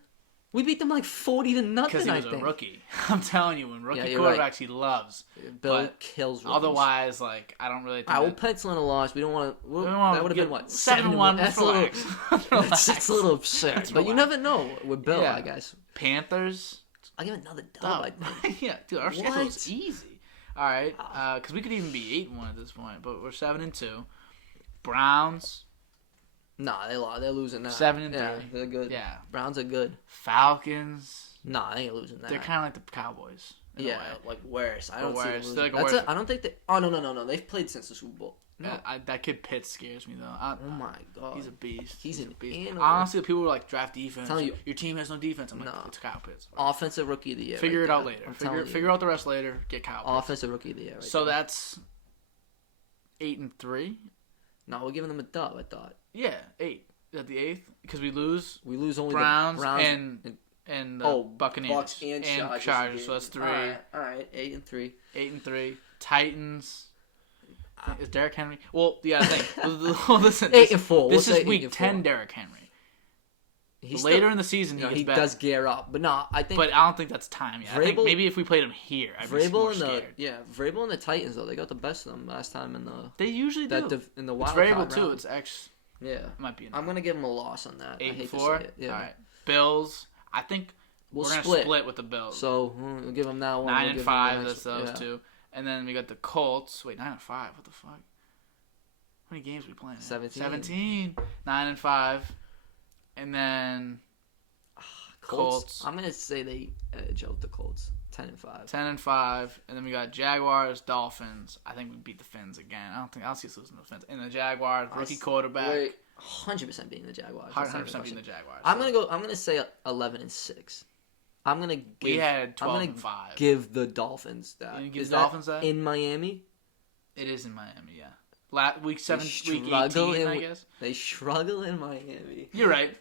We beat them like 40-0. Because he was a rookie. I'm telling you, when rookie quarterbacks he loves. Bill kills rookies. Otherwise, like, I don't really think we'll pencil in a loss. We don't want to... That would have been, what, 7-1? That's a little absurd. But you never know with Bill, I guess. Panthers. I'll give another dub. Yeah, dude, our schedule is easy. All right, because we could even be 8-1 at this point, but we're 7-2. Browns... Nah, they're losing that. 7-3. Yeah, they're good. Yeah. Browns are good. Falcons. Nah, they ain't losing that. They're kind of like the Cowboys. Yeah, like worse. I don't see them losing. Like I don't think they... Oh, no. They've played since the Super Bowl. No. That kid Pitts scares me, though. Oh, my God. He's a beast. He's an animal. Honestly, people were like, draft defense. You, your team has no defense. I'm like, it's Kyle Pitts. Offensive Rookie of the Year. Figure it out later. Figure out the rest later. Get Kyle Pitts. Offensive Rookie of the Year. So that's 8-3? No, we're giving them a dub, I thought. Yeah, 8. At the 8th? Because we lose only Browns and and the Buccaneers. Bucks and Chargers. So that's 3. All right. 8-3. 8-3. Titans. Is Derrick Henry? Well, yeah. I think. Listen. 8-4. This is week 10. Derrick Henry. Later in the season, he does gear up, but no, I think. But I don't think that's time yet. I think maybe if we played him here, I'd be more scared. Vrabel and the Titans though, they got the best of them last time in the. They usually do. In the wild Vrabel card too. round. It's X. Yeah, might be. I'm gonna give him a loss on that. 8-4. All right, Bills. I think we're gonna split with the Bills. So we'll give them that one. 9-5. That's those two, and then we got the Colts. Wait, 9-5. What the fuck? How many games are we playing? 17. 9-5, and then. Colts. I'm gonna say they edge out the Colts. 10-5. 10-5, and then we got Jaguars, Dolphins. I think we beat the Fins again. I don't see us losing the Fins. And the Jaguars, rookie quarterback. 100% beating the Jaguars. 100% beating the Jaguars. I'm gonna say 11-6. I'm gonna give. We had 12-5. Give the Dolphins that. Give the Dolphins that in Miami. It is in Miami, yeah. Week 18, I guess. They struggle in Miami. You're right.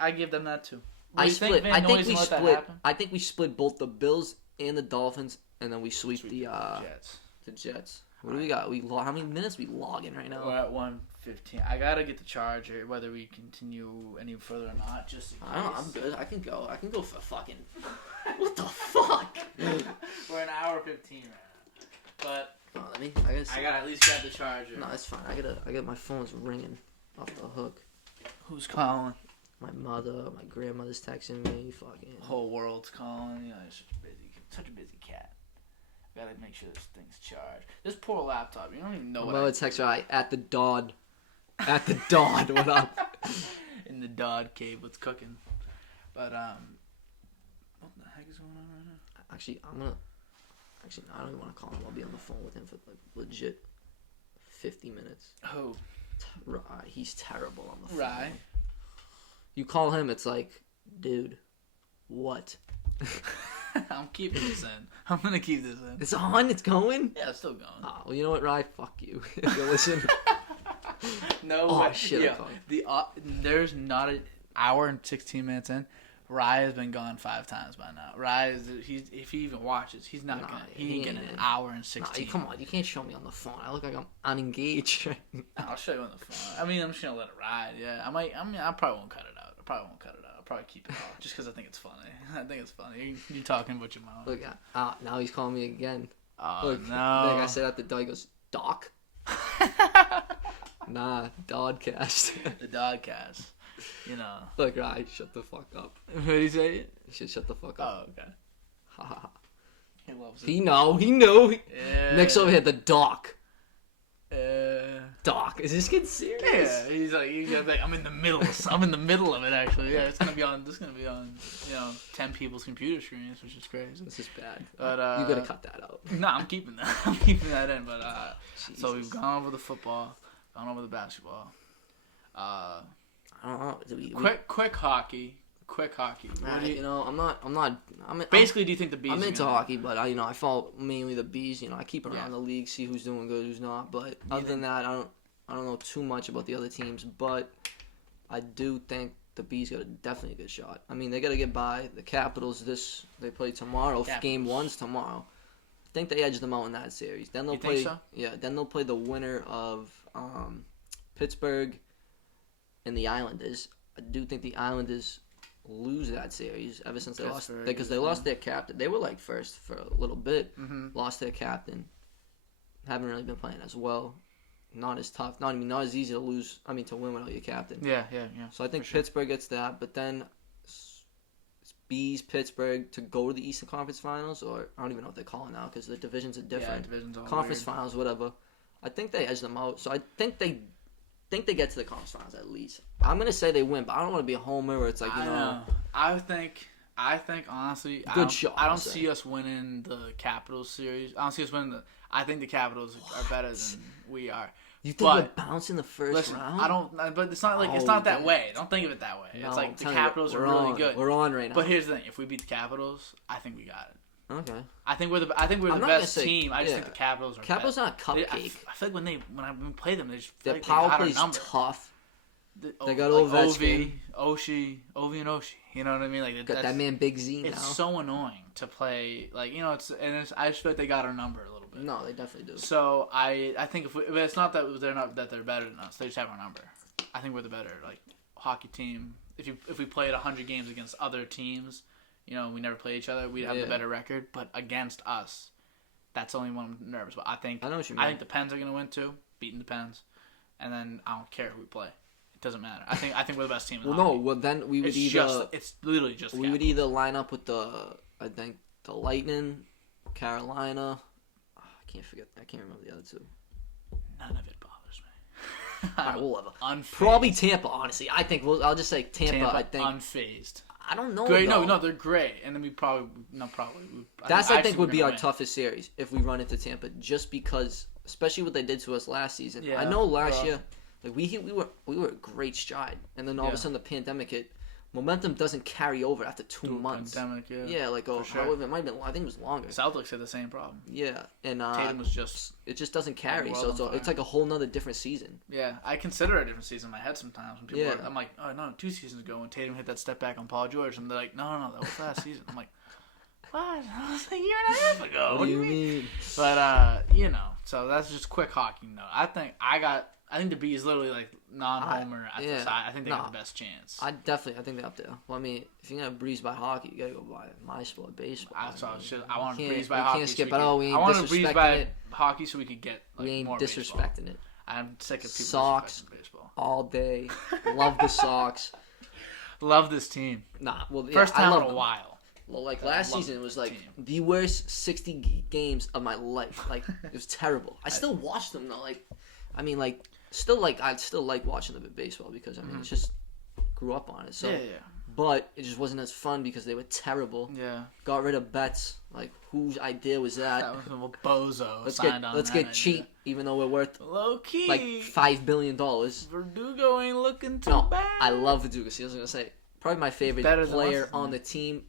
I give them that too. I think we split both the Bills and the Dolphins, and then we sweep the Jets. The Jets. What do we got? How many minutes we logging right now? We're at 1:15. I gotta get the charger, whether we continue any further or not. Just in case. I'm good. I can go for fucking. What the fuck? We're an hour 15 right now. But I gotta at least grab the charger. No, it's fine. I got my phone's ringing off the hook. Who's calling? My mother, my grandmother's texting me. Fucking whole world's calling. You know, you're such a busy cat. Gotta make sure this thing's charged. This poor laptop. You don't even know what. My mother texts her at the DOD. At the DOD. What up? In the DOD cave, what's cooking? But what the heck is going on right now? Actually, I don't even want to call him. I'll be on the phone with him for like legit 50 minutes. Who? He's terrible on the phone. Right. You call him, it's like, dude, what? I'm keeping this in. I'm going to keep this in. It's on? It's going? Yeah, it's still going. Oh, well, you know what, Rye? Fuck you. If you listen. No way. Oh, shit. Yeah, there's not an hour and 16 minutes in. Rye has been gone 5 times by now. Rye if he even watches, he's not gonna. He ain't getting an hour and 16. Come on, you can't show me on the phone. I look like I'm unengaged. I'll show you on the phone. I mean, I'm just gonna let it ride. Yeah, I probably won't cut it out. I'll probably keep it off just because I think it's funny. I think it's funny. You're talking about your mom. Look, now he's calling me again. Oh, look, no. Like I said at the door, he goes, Doc? Nah, DOD-Cast. The DOD-Cast. You know. Look, right, shut the fuck up. What did he say? You should shut the fuck up. Oh, okay. Ha ha ha. He loves it. He knew. Yeah. Next over here, the Doc. Doc, is this getting serious? Yeah, he's like, I'm in the middle. I'm in the middle of it, actually. Yeah, it's gonna be on. 10 people's computer screens, which is crazy. This is bad. But you gotta cut that out. No, I'm keeping that. I'm keeping that in. But so we've gone over the football, gone over the basketball. I don't know. Quick hockey. I'm not. Basically, do you think the Bees? I'm into hockey, but I follow mainly the Bees. I keep around the league, see who's doing good, who's not. But other than that, I don't know too much about the other teams. But I do think the Bees got definitely a good shot. I mean, they got to get by the Capitals. They play tomorrow. Game 1's tomorrow. I think they edge them out in that series. Then they'll play. Think so? Yeah. Then they'll play the winner of Pittsburgh and the Islanders. I do think the Islanders lose that series ever since they lost, because they lost their captain. They were like first for a little bit. Mm-hmm. Lost their captain. Haven't really been playing as well. Not as tough. Not as easy to lose. To win without your captain. Yeah. So I think Pittsburgh gets that, but then it's Bees, Pittsburgh to go to the Eastern Conference Finals, or I don't even know what they're calling now because the divisions are different. Yeah, divisions all Conference weird. Finals, whatever. I think they edge them out. So I think they get to the conference finals at least. I'm gonna say they win, but I don't want to be a homer where it's like I know. I think honestly, good shot. I don't see us winning the Capitals series. I don't see us winning I think the Capitals are better than we are. You think we're bouncing the first round? I don't. But it's not like it's not that way. Don't think of it that way. No, it's like the Capitals are really good. We're on right now. But here's the thing: if we beat the Capitals, I think we got it. Okay. I think we're the best team. I just think the Capitals are. Capitals better. not a cupcake. I feel like when we play them, they just their power play is tough. They got Ovechkin. Ovi and Oshie. You know what I mean? Like got that man Big Z now. It's so annoying to play. Like, I just feel like they got our number a little bit. No, they definitely do. So I think if it's not that they're better than us, they just have our number. I think we're the better hockey team. If we played 100 games against other teams, we never play each other, we'd have the better record. But against us, that's the only one I'm nervous about. I know what you mean. I think the Pens are gonna win too, beating the Pens, and then I don't care who we play. It doesn't matter. I think we're the best team. Then we would it's literally just. We would either line up with the Lightning, Carolina. I can't remember the other two. None of it bothers me. All right, whatever. Unfazed. Probably Tampa. Honestly, I think I'll just say Tampa. I think unfazed. I don't know. Great, no, they're great, and then we probably. I think would be our toughest series if we run into Tampa, just because, especially what they did to us last season. Yeah, I know last year, we were a great stride, and then all of a sudden the pandemic hit. Momentum doesn't carry over after 2 months. Pandemic, however, it might have been. I think it was longer. Celtics had the same problem. Yeah, and Tatum was just. It just doesn't carry, so it's like a whole nother different season. Yeah, I consider it a different season in my head sometimes. When people I'm like, oh no, 2 seasons ago when Tatum hit that step back on Paul George, and they're like, no, that was last season. I'm like, what? That was a year and a half ago. What do you mean? But so that's just quick hockey note. I think the B is literally non-homer at the side. I think they have the best chance. I think they're up there. Well, I mean, if you're gonna breeze by hockey, you gotta go by my sport, baseball. I want to breeze by hockey. We can't skip it. We ain't disrespecting it. I want to breeze by hockey so we could get we ain't more disrespecting baseball. It. I'm sick of people Sox disrespecting baseball all day. Love the Sox. Love this team. First time in a while. Well, last season was the worst 60 games of my life. It was terrible. I still watch them though. I still like watching the baseball because it's just grew up on it. So but it just wasn't as fun because they were terrible. Yeah. Got rid of bets. Whose idea was that? That was a bozo. Let's get cheap, even though we're worth low key $5 billion. Verdugo ain't looking too bad. I love Verdugo. See, I was gonna say probably my favorite player on the team.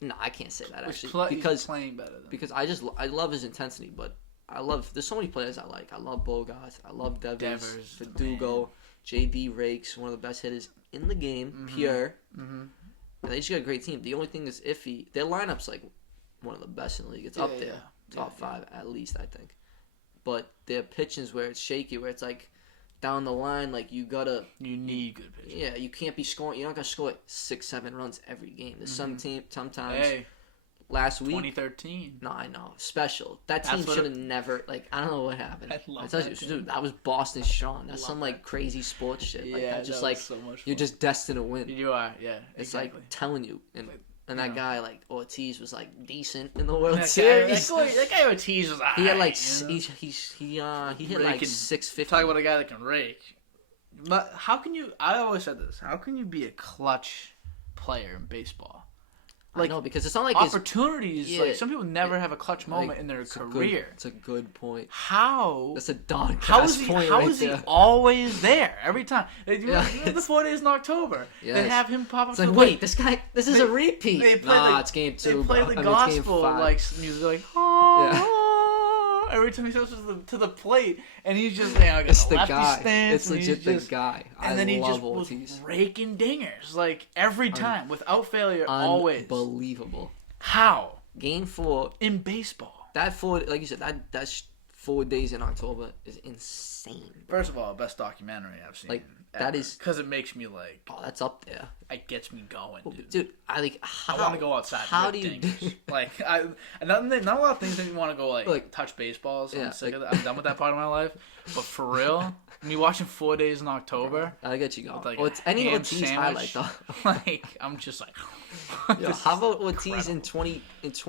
No, I can't say that actually because he's playing better than because I love his intensity, but there's so many players I like. I love Bogart. I love Devers, Verdugo, J.D. Rakes, one of the best hitters in the game. Pure. And they just got a great team. The only thing that's iffy, their lineup's one of the best in the league. It's up there, top 5 at least, I think. But their pitching's where it's shaky, where it's down the line, you need good pitching. Yeah, you can't be scoring. You're not gonna score 6-7 runs every game. There's sometimes. Last week, 2013. No, I know. Special. That team should have never. I don't know what happened. I love that. Dude, that was Boston Sean. That's some crazy sports shit. That just so much you're just destined to win. You are, yeah. It's exactly. Telling you, and that guy Ortiz was decent in the World Series. That guy Ortiz was. He had he hit 650. Talk about a guy that can rake. But how can you? I always said this. How can you be a clutch player in baseball? I know, because it's not opportunities. Some people never have a clutch moment in their career. It's a good point. How? That's a DOD-Cast point. How is he always there every time? The 4 days in October. Yes. They have him pop up. It's wait, this is a repeat. It's game 2. They play the gospel music every time he goes to the plate, and he's just it's the guy. It's legit the guy. And then he just was raking dingers every time without failure. Always unbelievable. How? Game 4 in baseball. That 4, like you said, that's 4 days in October is insane. First of all, best documentary I've seen. That is because it makes me that's up there. It gets me going, dude. Dude, I want to go outside. How do you? Not a lot of things that you want to go touch baseballs. I'm sick of that. I'm done with that part of my life. But for real, me watching 4 days in October, I get you going. It's any Ortiz highlight though. I'm just how about Ortiz in 20? It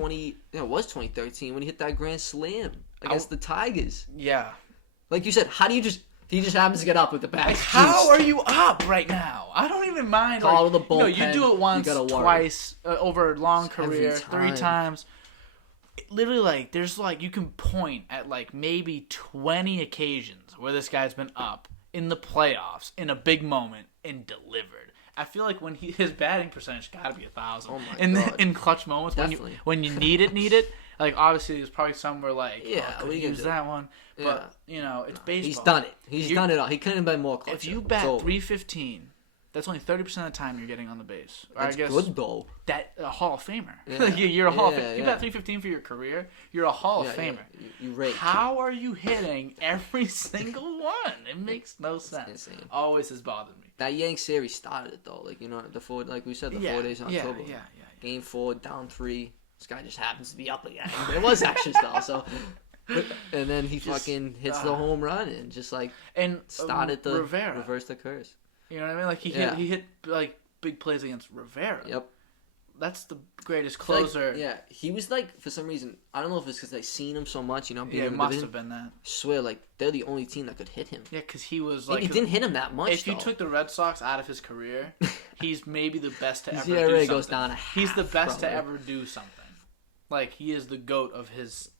was 2013 when he hit that grand slam against the Tigers. Yeah. Like you said, how do you just? He just happens to get up with the bat. How are you up right now? I don't even mind. Call the bullpen. You do it once, twice, over a long career, 3 times. Literally, there's you can point at maybe 20 occasions where this guy's been up in the playoffs in a big moment and delivered. I feel like when his batting percentage got to be 1,000 God. in clutch moments. Definitely. When you need it. Like, obviously, there's probably somewhere like, we use that one. But, it's baseball. He's done it. He's done it all. He couldn't have been more clutch. If you bat .315, that's only 30% of the time you're getting on the base. That's good, though. That a Hall of Famer. Yeah. You're a Hall of Famer. If you bat .315 for your career, you're a Hall of Famer. You rate. How are you hitting every single one? It makes no sense. Insane. Always has bothered me. That Yanks series started it, though. Like, like we said, the 4 days in October. Yeah. Game 4, down 3. This guy just happens to be up again. It was extra style, so... And then he fucking hits the home run and just started to reverse the curse. You know what I mean? Like he hit like big plays against Rivera. Yep. That's the greatest closer. He was like, for some reason, I don't know if it's because they've seen him so much, being it must have been that. I swear, like, they're the only team that could hit him. Yeah, because he was like... He didn't hit him that much, If you took the Red Sox out of his career, he's maybe the best to ever do something. Goes down a half, he's the best to ever do something. Like, he is the GOAT of his...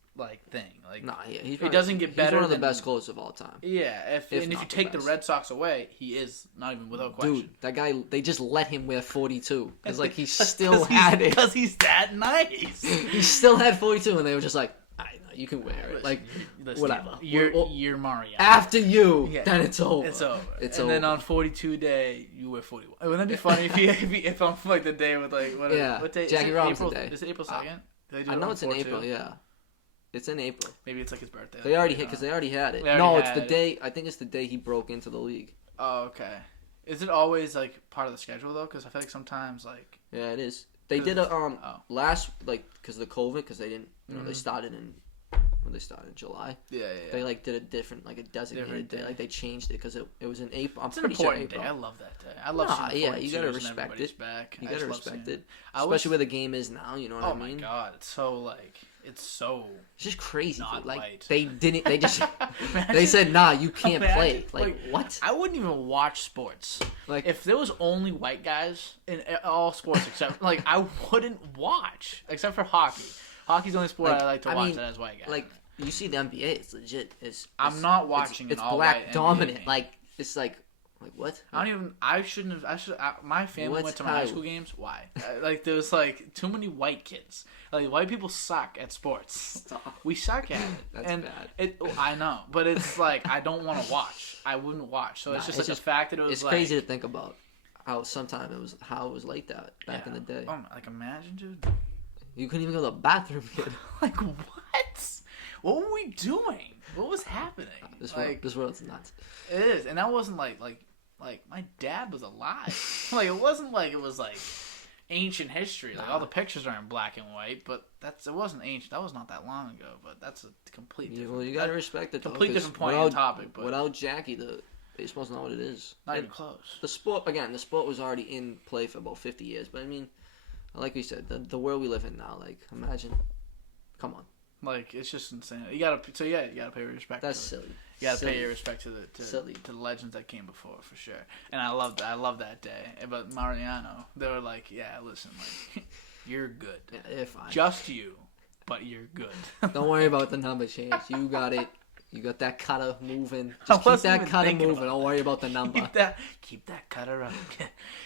thing. Like, he doesn't get better. He's one of the best closers of all time. Yeah, if you take the Red Sox away, he is not even without question. Dude, that guy, they just let him wear 42 because like he still had it because he's that nice. He still had 42, and they were just like, I know you can wear it. Like, whatever. You're Mario. After you, then it's over. It's over. And then on 42 day, you wear 41. Wouldn't that be funny if I'm like the day with like what day? Jackie Robinson Day. Is it April 2nd? I know it's in April. Yeah. It's in April. Maybe it's like his birthday. They already hit because they already had it. It's the day. I think it's the day he broke into the league. Oh, okay. Is it always like part of the schedule though? Because I feel like sometimes like. Yeah, it is. They did a last because of the COVID because they didn't. They started in. When they started in July. Yeah. They like did a different a designated day. Like they changed it because it was in April. It's an important day. I love that day. I love. You gotta respect it. You gotta respect it, especially where the game is now. You know what I mean? Oh my god, it's so like. It's just crazy. Not like white. They didn't. They just. They said, "Nah, you can't play." Like what? I wouldn't even watch sports. Like if there was only white guys in all sports except I wouldn't watch except for hockey. Hockey's the only sport I like to watch that has white guys. Like you see the NBA, it's legit. I'm not watching. It's black dominant. NBA. Like it's like what? I shouldn't have. My family went to my high school games. Why? There was too many white kids. Like white people suck at sports. Stop. We suck at it. That's bad. I know, but it's I don't want to watch. I wouldn't watch. So it's just the fact that it was. It's crazy to think about how sometime it was like that back in the day. Oh, imagine, dude. You couldn't even go to the bathroom, kid. What? What were we doing? What was happening? This world's nuts. It is, and that wasn't like my dad was alive. It wasn't it was ancient history. All the pictures are in black and white, but it wasn't ancient. That was not that long ago. But that's a complete different. Well, you gotta respect it. Complete different point on topic. But without Jackie, the baseball's not what it is. Not even close. The sport was already in play for about 50 years. But I mean, like we said, the world we live in now. Imagine, come on. It's just insane. You gotta pay your respect. That's silly. You gotta pay your respect to the legends that came before, for sure. And I love that day. But Mariano, they were like, yeah, listen, you're good. Yeah, they're fine. Just you, but you're good. Don't worry about the number change. You got it. You got that cutter moving. Just keep that cutter moving. Don't worry about the number. Keep that cutter up.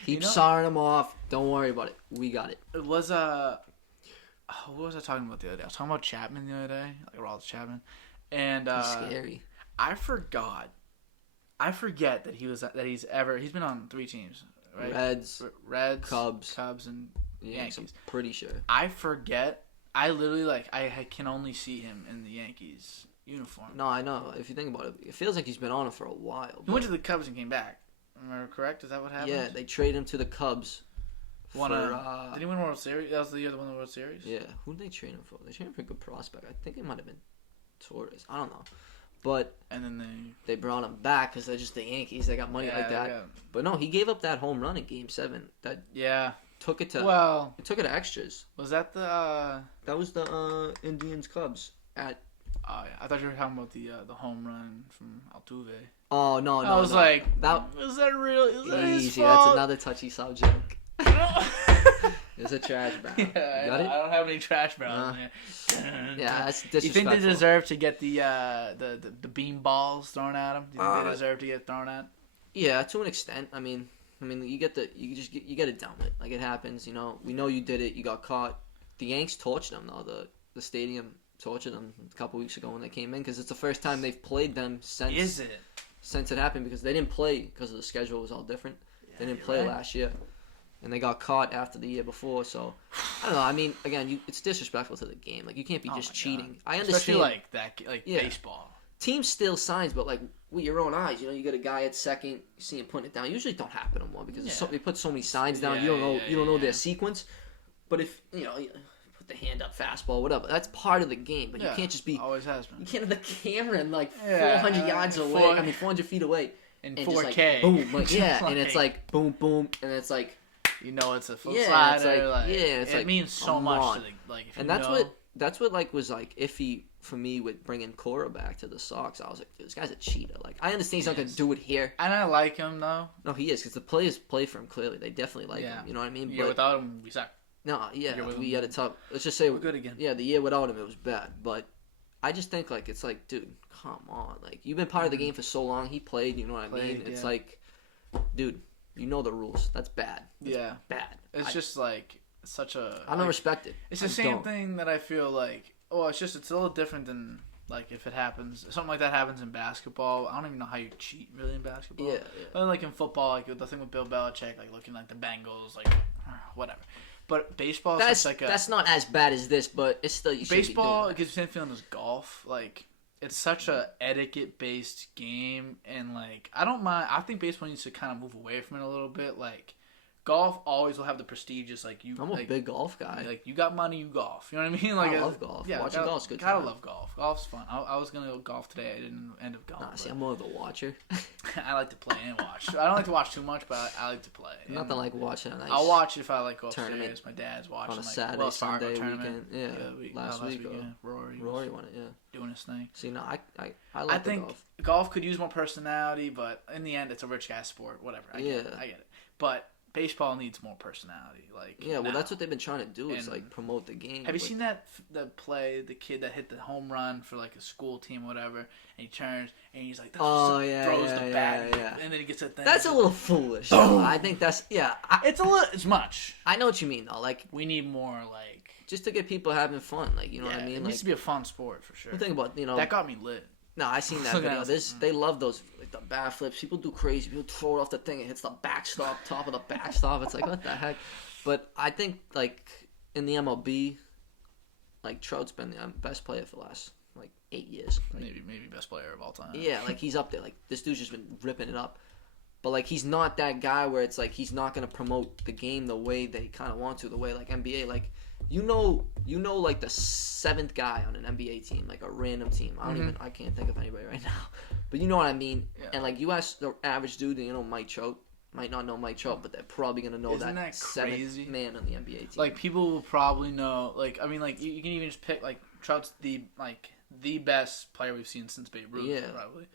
Keep sawing them off. Don't worry about it. We got it. It was what was I talking about the other day? I was talking about Chapman the other day, Rollins Chapman, and he's scary. I forget that he's been on 3 teams, right? Reds, Cubs, and Yankees. I'm pretty sure. I forget. I literally I can only see him in the Yankees uniform. No, I know. If you think about it, it feels like he's been on it for a while. He went to the Cubs and came back. Am I correct? Is that what happened? Yeah, they traded him to the Cubs. Did he win World Series? That was the year they won the World Series? Yeah. Who did they trade him for? They traded him for a good prospect. I think it might have been Torres. I don't know. But and then they brought him back because they're just the Yankees. They got money like that. Yeah. But no, he gave up that home run in Game 7. Took it to extras. Was that the? That was the Indians Cubs at. Oh yeah, I thought you were talking about the home run from Altuve. Oh no! I was like, was that real? Is that his fault? That's another touchy subject. There's a trash barrel. Yeah, got it? I don't have any trash barrels in there. Yeah, that's disrespectful. You think they deserve to get the beam balls thrown at them? Do you think they deserve to get thrown at? Yeah, to an extent. I mean, you get it down it. It happens. We know you did it. You got caught. The Yanks torched them though. the stadium tortured them a couple weeks ago when they came in because it's the first time they've played them since. Is it? Since it happened because they didn't play because the schedule was all different. Yeah, they didn't play last year, and they got caught after the year before. So I don't know. I mean, again, it's disrespectful to the game. Like you can't be just cheating. God. I understand. Especially like that, like baseball. Team steal signs, but like with your own eyes, you get a guy at second, you see him putting it down. Usually don't happen anymore because they put so many signs down. You don't know their sequence. But if put the hand up fastball, whatever, that's part of the game. But you can't just be always has been. You can't have the camera in like 400 yards away. 400 feet away. In and 4K. Just like, boom, like, and it's like boom, boom, and it's like it's a full slider. It's it means so much to the like. If and that's what like was like iffy for me with bringing Cora back to the Sox. I was like, dude, this guy's a cheater. Like I understand he's not gonna do it here, and I like him though. No, he is because the players play for him clearly. They definitely like him. You know what I mean? Yeah, without him, we suck. No, we had a tough. Let's just say we're good again. Yeah, the year without him, it was bad, but. I just think, like, it's like, dude, come on. Like, you've been part of the game for so long. He played, you know what I mean? It's like, dude, you know the rules. That's bad. That's bad. It's just, like, such a... I don't respect it. It's the same thing that I feel like... Oh, it's a little different than, like, if it happens... Something like that happens in basketball. I don't even know how you cheat, really, in basketball. Yeah. But, like, in football, like, the thing with Bill Belichick, like, looking like the Bengals, like, whatever. But baseball is that's not as bad as this, but it's still baseball. It gives the same feeling as golf. Like it's such a etiquette based game, and like I don't mind. I think baseball needs to kind of move away from it a little bit. Like golf always will have the prestigious. Like you, I'm a big golf guy. Like you got money, you golf. You know what I mean? Like I love golf. Yeah, watching golf's good. Gotta love golf. Golf's fun. I was gonna go golf today. I didn't end up going. Nah, see, I'm more of a watcher. I like to play and watch. I don't like to watch too much, but I like to play. Nothing like watching a nice. I'll watch it if I like go tournament. upstairs. My dad's watching on a Saturday, Sunday weekend. Yeah, last week. Rory won it. Yeah, doing his thing. See, no, I like think golf could use more personality, but in the end, it's a rich guy sport. Whatever. I get it. But baseball needs more personality. Like well, that's what they've been trying to do is like promote the game. Have you seen the the kid that hit the home run for like a school team, or whatever, and he turns and he's like, throws the bat, and then he gets a thing. That's a little foolish. I think that's it's much. I know what you mean though. Like we need more like just to get people having fun. Like you know what I mean. It needs to be a fun sport for sure. Think about that got me lit. No, I seen that video. They love those like the bat flips. People do crazy. People throw it off the thing. It hits the backstop, top of the backstop. It's like what the heck. But I think like in the MLB, like Trout's been the best player for the last like 8 years. Like, maybe best player of all time. Yeah, like he's up there. Like this dude's just been ripping it up. But like he's not that guy where it's like he's not gonna promote the game the way they kind of want to. The way like NBA like. You know, like the seventh guy on an NBA team, like a random team. I can't think of anybody right now, but you know what I mean. Yeah. And like you ask the average dude, Mike Trout might not know Mike Trout, but they're probably gonna know that seventh man on the NBA team. Like people will probably know. Like I mean, like you can even just pick like Trout's the best player we've seen since Babe Ruth, probably.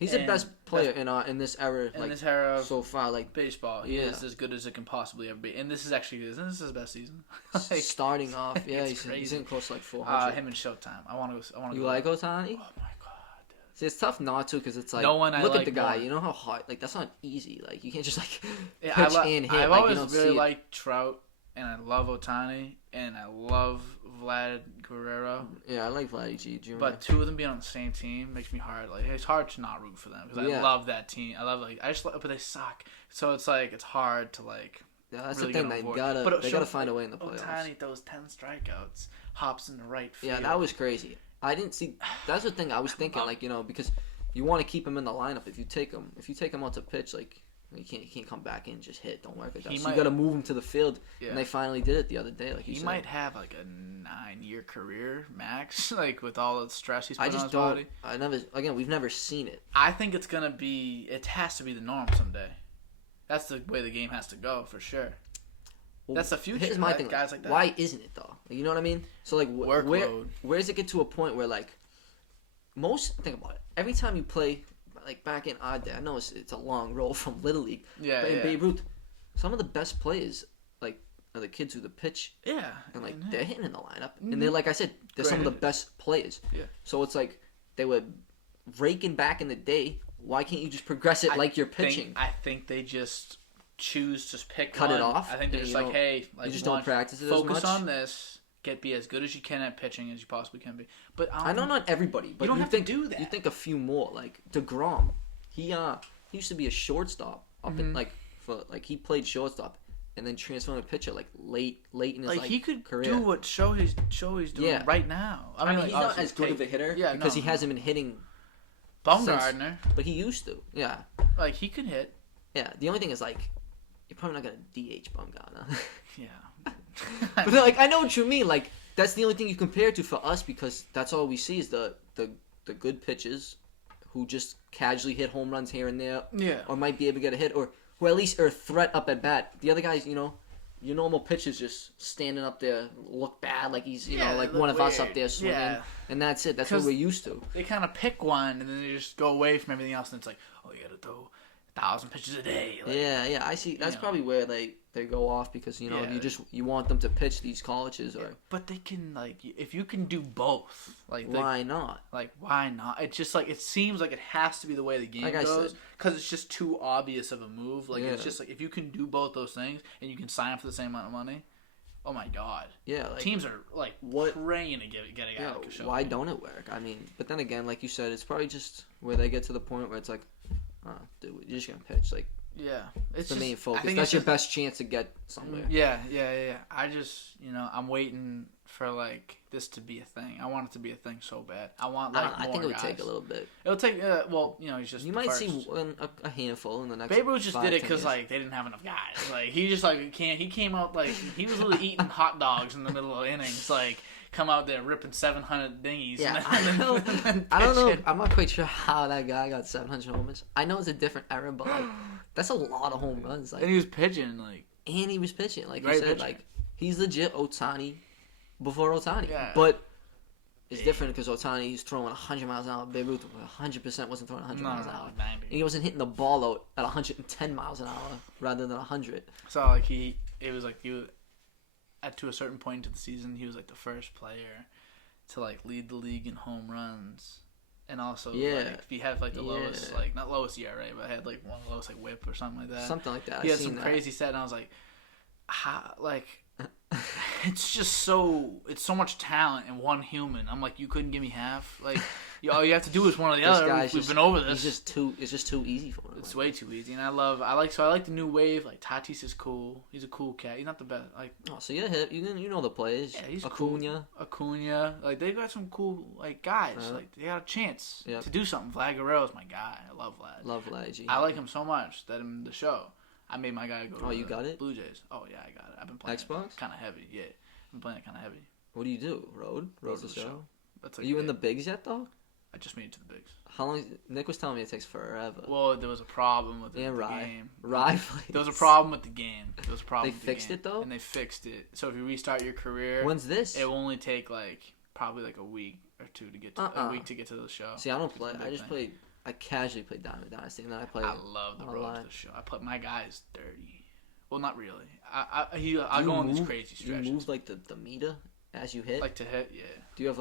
He's the best player in this era. In this era so far, like baseball, he is as good as it can possibly ever be. And this is actually isn't this his best season? Like, starting off, he's in close to like 400. Him and Showtime. I want to. You like Ohtani? Oh my god, dude. See, it's tough not to because it's like look at the guy. You know how hard? Like that's not easy. Like you can't just like pitch and hit. I've like, always really liked Trout, and I love Ohtani, and I love Vlad Guerrero. Yeah, I like Vladdy G Jr. But two of them being on the same team makes me hard. Like it's hard to not root for them because I love that team. I love but they suck. So it's like it's hard to like. Yeah, that's really the thing. They gotta find a way in the playoffs. Ohtani throws 10 strikeouts, hops in the right field. Yeah, that was crazy. I didn't see. That's the thing I was thinking. Like because you want to keep him in the lineup. If you take him out to pitch, like. He can't come back in and just hit. Don't work with that. So you got to move him to the field, and they finally did it the other day. Like he might have like a 9-year career max, like with all the stress he's putting on his body. We've never seen it. I think it's gonna be. It has to be the norm someday. That's the way the game has to go for sure. Well, that's the future. Here's my thing. Guys like that. Why isn't it though? Like, you know what I mean? So like, where does it get to a point where like think about it. Every time you play. Like back in our day, I know it's a long roll from Little League. Yeah, but in Babe Ruth, some of the best players like are the kids who the pitch. Yeah, and like they're hitting in the lineup, and they're like I said, they're some of the best players. Yeah. So it's like they were raking back in the day. Why can't you just progress it like you're pitching? I think they just choose to pick cut one. it off. I think they're just like, hey, like you just don't practice it focus as much. On this. be as good as you can at pitching as you possibly can be. But I know not everybody, but you don't have to do that. You think a few more, like DeGrom. He used to be a shortstop up in he played shortstop and then transformed to pitcher late in his he could career. do what Shohei's doing right now. I mean he's not as good of a hitter because he hasn't been hitting. Bumgardner, but he used to. Yeah, he could hit. Yeah, the only thing is you're probably not gonna DH Bumgardner. Yeah, but I know what you mean. That's the only thing you compare to for us because that's all we see is the good pitches who just casually hit home runs here and there. Yeah, or might be able to get a hit or who at least are a threat up at bat. The other guys, your normal pitcher's just standing up there, look bad, like he's one of us up there swinging, and that's it. That's what we're used to. They kind of pick one and then they just go away from everything else, and it's you gotta throw 1,000 pitches a day. I see. That's probably where they go off because you want them to pitch these colleges but they can if you can do both why not? Why not? It's just it seems like it has to be the way the game goes because it's just too obvious of a move. It's just if you can do both those things and you can sign for the same amount of money. Oh my God! Yeah, teams are praying to get a guy like a show. Why don't it work? I mean, but then again, like you said, it's probably just where they get to the point where it's dude, you're just gonna pitch. It's the main focus. That's your best chance to get somewhere. Yeah. I just, I'm waiting for this to be a thing. I want it to be a thing so bad. I want I think it would take a little bit. It'll take. He's just. You might see a handful in the next. Babe Ruth just did it because they didn't have enough guys. He just can't. He came out he was literally eating hot dogs in the middle of innings. Come out there ripping 700 dinghies. Yeah, I don't know. I'm not quite sure how that guy got 700 homers. I know it's a different era, but that's a lot of home runs. And he was pitching And he was pitching, like you said, pitching. He's legit Ohtani before Ohtani. Yeah. But it's different because Ohtani he's throwing 100 miles an hour. Babe Ruth 100% wasn't throwing 100 miles an hour. And he wasn't hitting the ball out at 110 miles an hour rather than 100. So he was to a certain point into the season, he was the first player to lead the league in home runs, and also he had the lowest not lowest ERA, but had one of the lowest WHIP or something like that. Something like that. He had some crazy stat, and I was how it's just it's so much talent in one human. I'm you couldn't give me half. All you have to do is one or the other. We've been over this. It's just too easy for him. It's way too easy, and I like the new wave. Tatis is cool. He's a cool cat. He's not the best. So you're hip. You know the players. Yeah, he's Acuna. Cool. Acuna. They got some cool guys. They got a chance to do something. Vlad Guerrero's my guy. I love Vlad. Love Vlad. I like him so much that in the show, I made my guy go. Oh, you got it? Blue Jays. Oh yeah, I got it. I've been playing Xbox. Kind of heavy. Yeah, I've been playing it kind of heavy. What do you do? Road to the show. That's Are you in the bigs yet though? I just made it to the bigs. How long? Nick was telling me it takes forever. Well, there was a problem with the game. Rye. There was a problem with the game. They fixed it though. And they fixed it. So if you restart your career, when's this? It will only take probably a week or two to get to a week to get to the show. See, I don't play. I just played. I casually played Diamond Dynasty, and then I played. I love the road to the show. My guy's dirty. Well, not really. I go on these crazy stretches. You move the meter as you hit. To hit, yeah. Do you have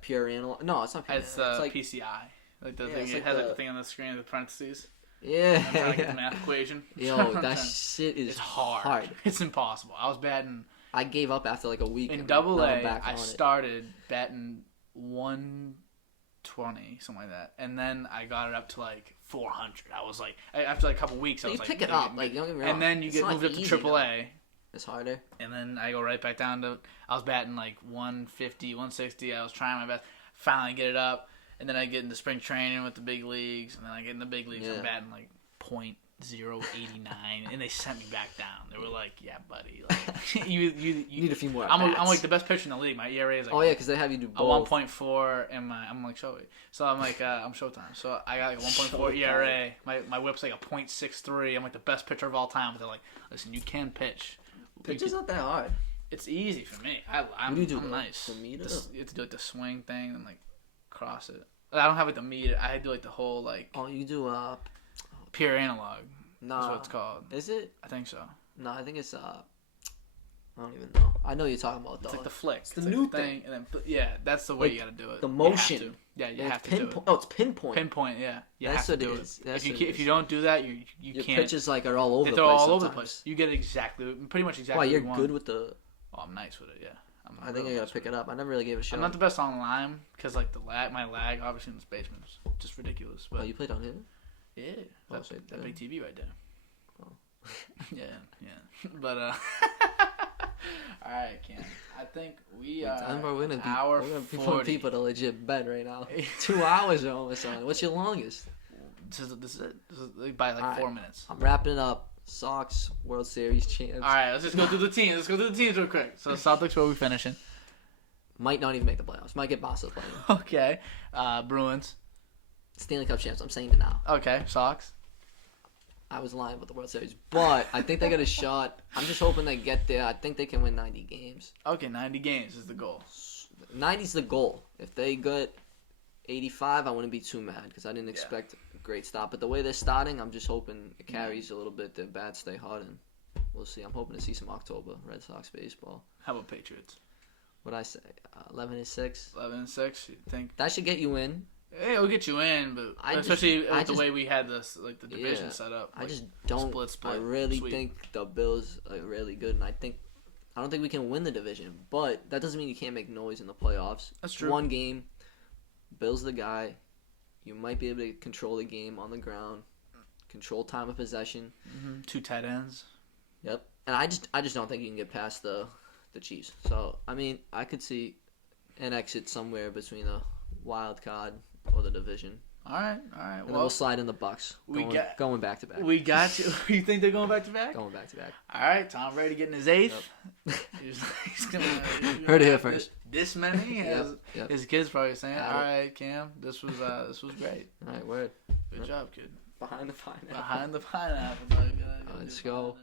pure analog? No, it's not pure. It's PCI. The thing it has the thing on the screen with parentheses. Yeah. I'm trying to get the math equation. Yo, that shit is hard. It's impossible. I was batting. I gave up after a week. In Double A, I started batting 120, something like that, and then I got it up to 400. I was after a couple weeks, I was pick it up, don't get me wrong. And then you get moved up to Triple A. It's harder. And then I go right back down to. I was batting 150, 160. I was trying my best. Finally get it up. And then I get into spring training with the big leagues, and then I get in the big leagues. I'm batting .089, and they sent me back down. They were "Yeah, buddy, you need a few more." I'm the best pitcher in the league. My ERA is oh yeah, because they have you do both. A 1.4, and I'm Shohei. So I'm I'm Showtime. So I got 1.4 ERA. My whip's a .63. I'm the best pitcher of all time. But they're listen, you can pitch. Pitch not that hard. It's easy for me. I'm nice. The meter? You have to do the swing thing and cross it. I don't have the meter. I do the whole Oh, you do pure analog. Nah. Is what it's called. Is it? I think so. No, I think it's I don't even know. I know you're talking about though. It's the flick. It's the new thing. And then that's the way you got to do it. The motion. You have to do it. Oh, it's pinpoint. Pinpoint, yeah. That's have to do it. If you don't do that, you your can't. pitches are all over the place. They're all over the place. You get pretty much exactly. Why, you're what you good want. with the. Oh, I'm nice with it. Yeah. I think I gotta pick it up. I never really gave it a shot. I'm not the best online because like my lag obviously in this basement is just ridiculous. But you played on here? Yeah, that big TV right there. Oh. yeah. But all right, Cam. I think we're gonna be putting people to legit bed right now. 2 hours are almost on. What's your longest? This is it. This is by like 4 minutes. I'm wrapping it up. Sox, World Series champs. All right, let's just go through the teams. Let's go through the teams real quick. So Celtics, where are we finishing? Might not even make the playoffs. Might get Boston playing. Okay. Bruins. Stanley Cup champs. I'm saying it now. Okay. Sox. I was lying about the World Series, but I think they got a shot. I'm just hoping they get there. I think they can win 90 games. Okay, 90 games is the goal. 90's the goal. If they get 85, I wouldn't be too mad because I didn't expect a great start. But the way they're starting, I'm just hoping it carries a little bit. Their bats stay hot, and we'll see. I'm hoping to see some October Red Sox baseball. How about Patriots? What'd I say? 11-6. 11-6. You think that should get you in? Yeah, it'll get you in, but especially with the way we had this, like the division set up. Like, I just don't. Split. I really think the Bills are really good, and I don't think we can win the division. But that doesn't mean you can't make noise in the playoffs. That's true. One game, Bills the guy. You might be able to control the game on the ground, control time of possession. Mm-hmm. 2 tight ends. Yep, and I just don't think you can get past the Chiefs. So I mean, I could see an exit somewhere between the wild card or the division. All right. And then we'll slide in the Bucks. Going back to back. We got you. You think they're going back to back? Going back to back. All right. Tom Brady getting his 8th. Yep. he's gonna heard it here first. This many, yep. His kids probably saying, "All right, Cam, this was great. All right, word. Good job, kid. Behind the pineapple. Behind the pineapple. Let's go.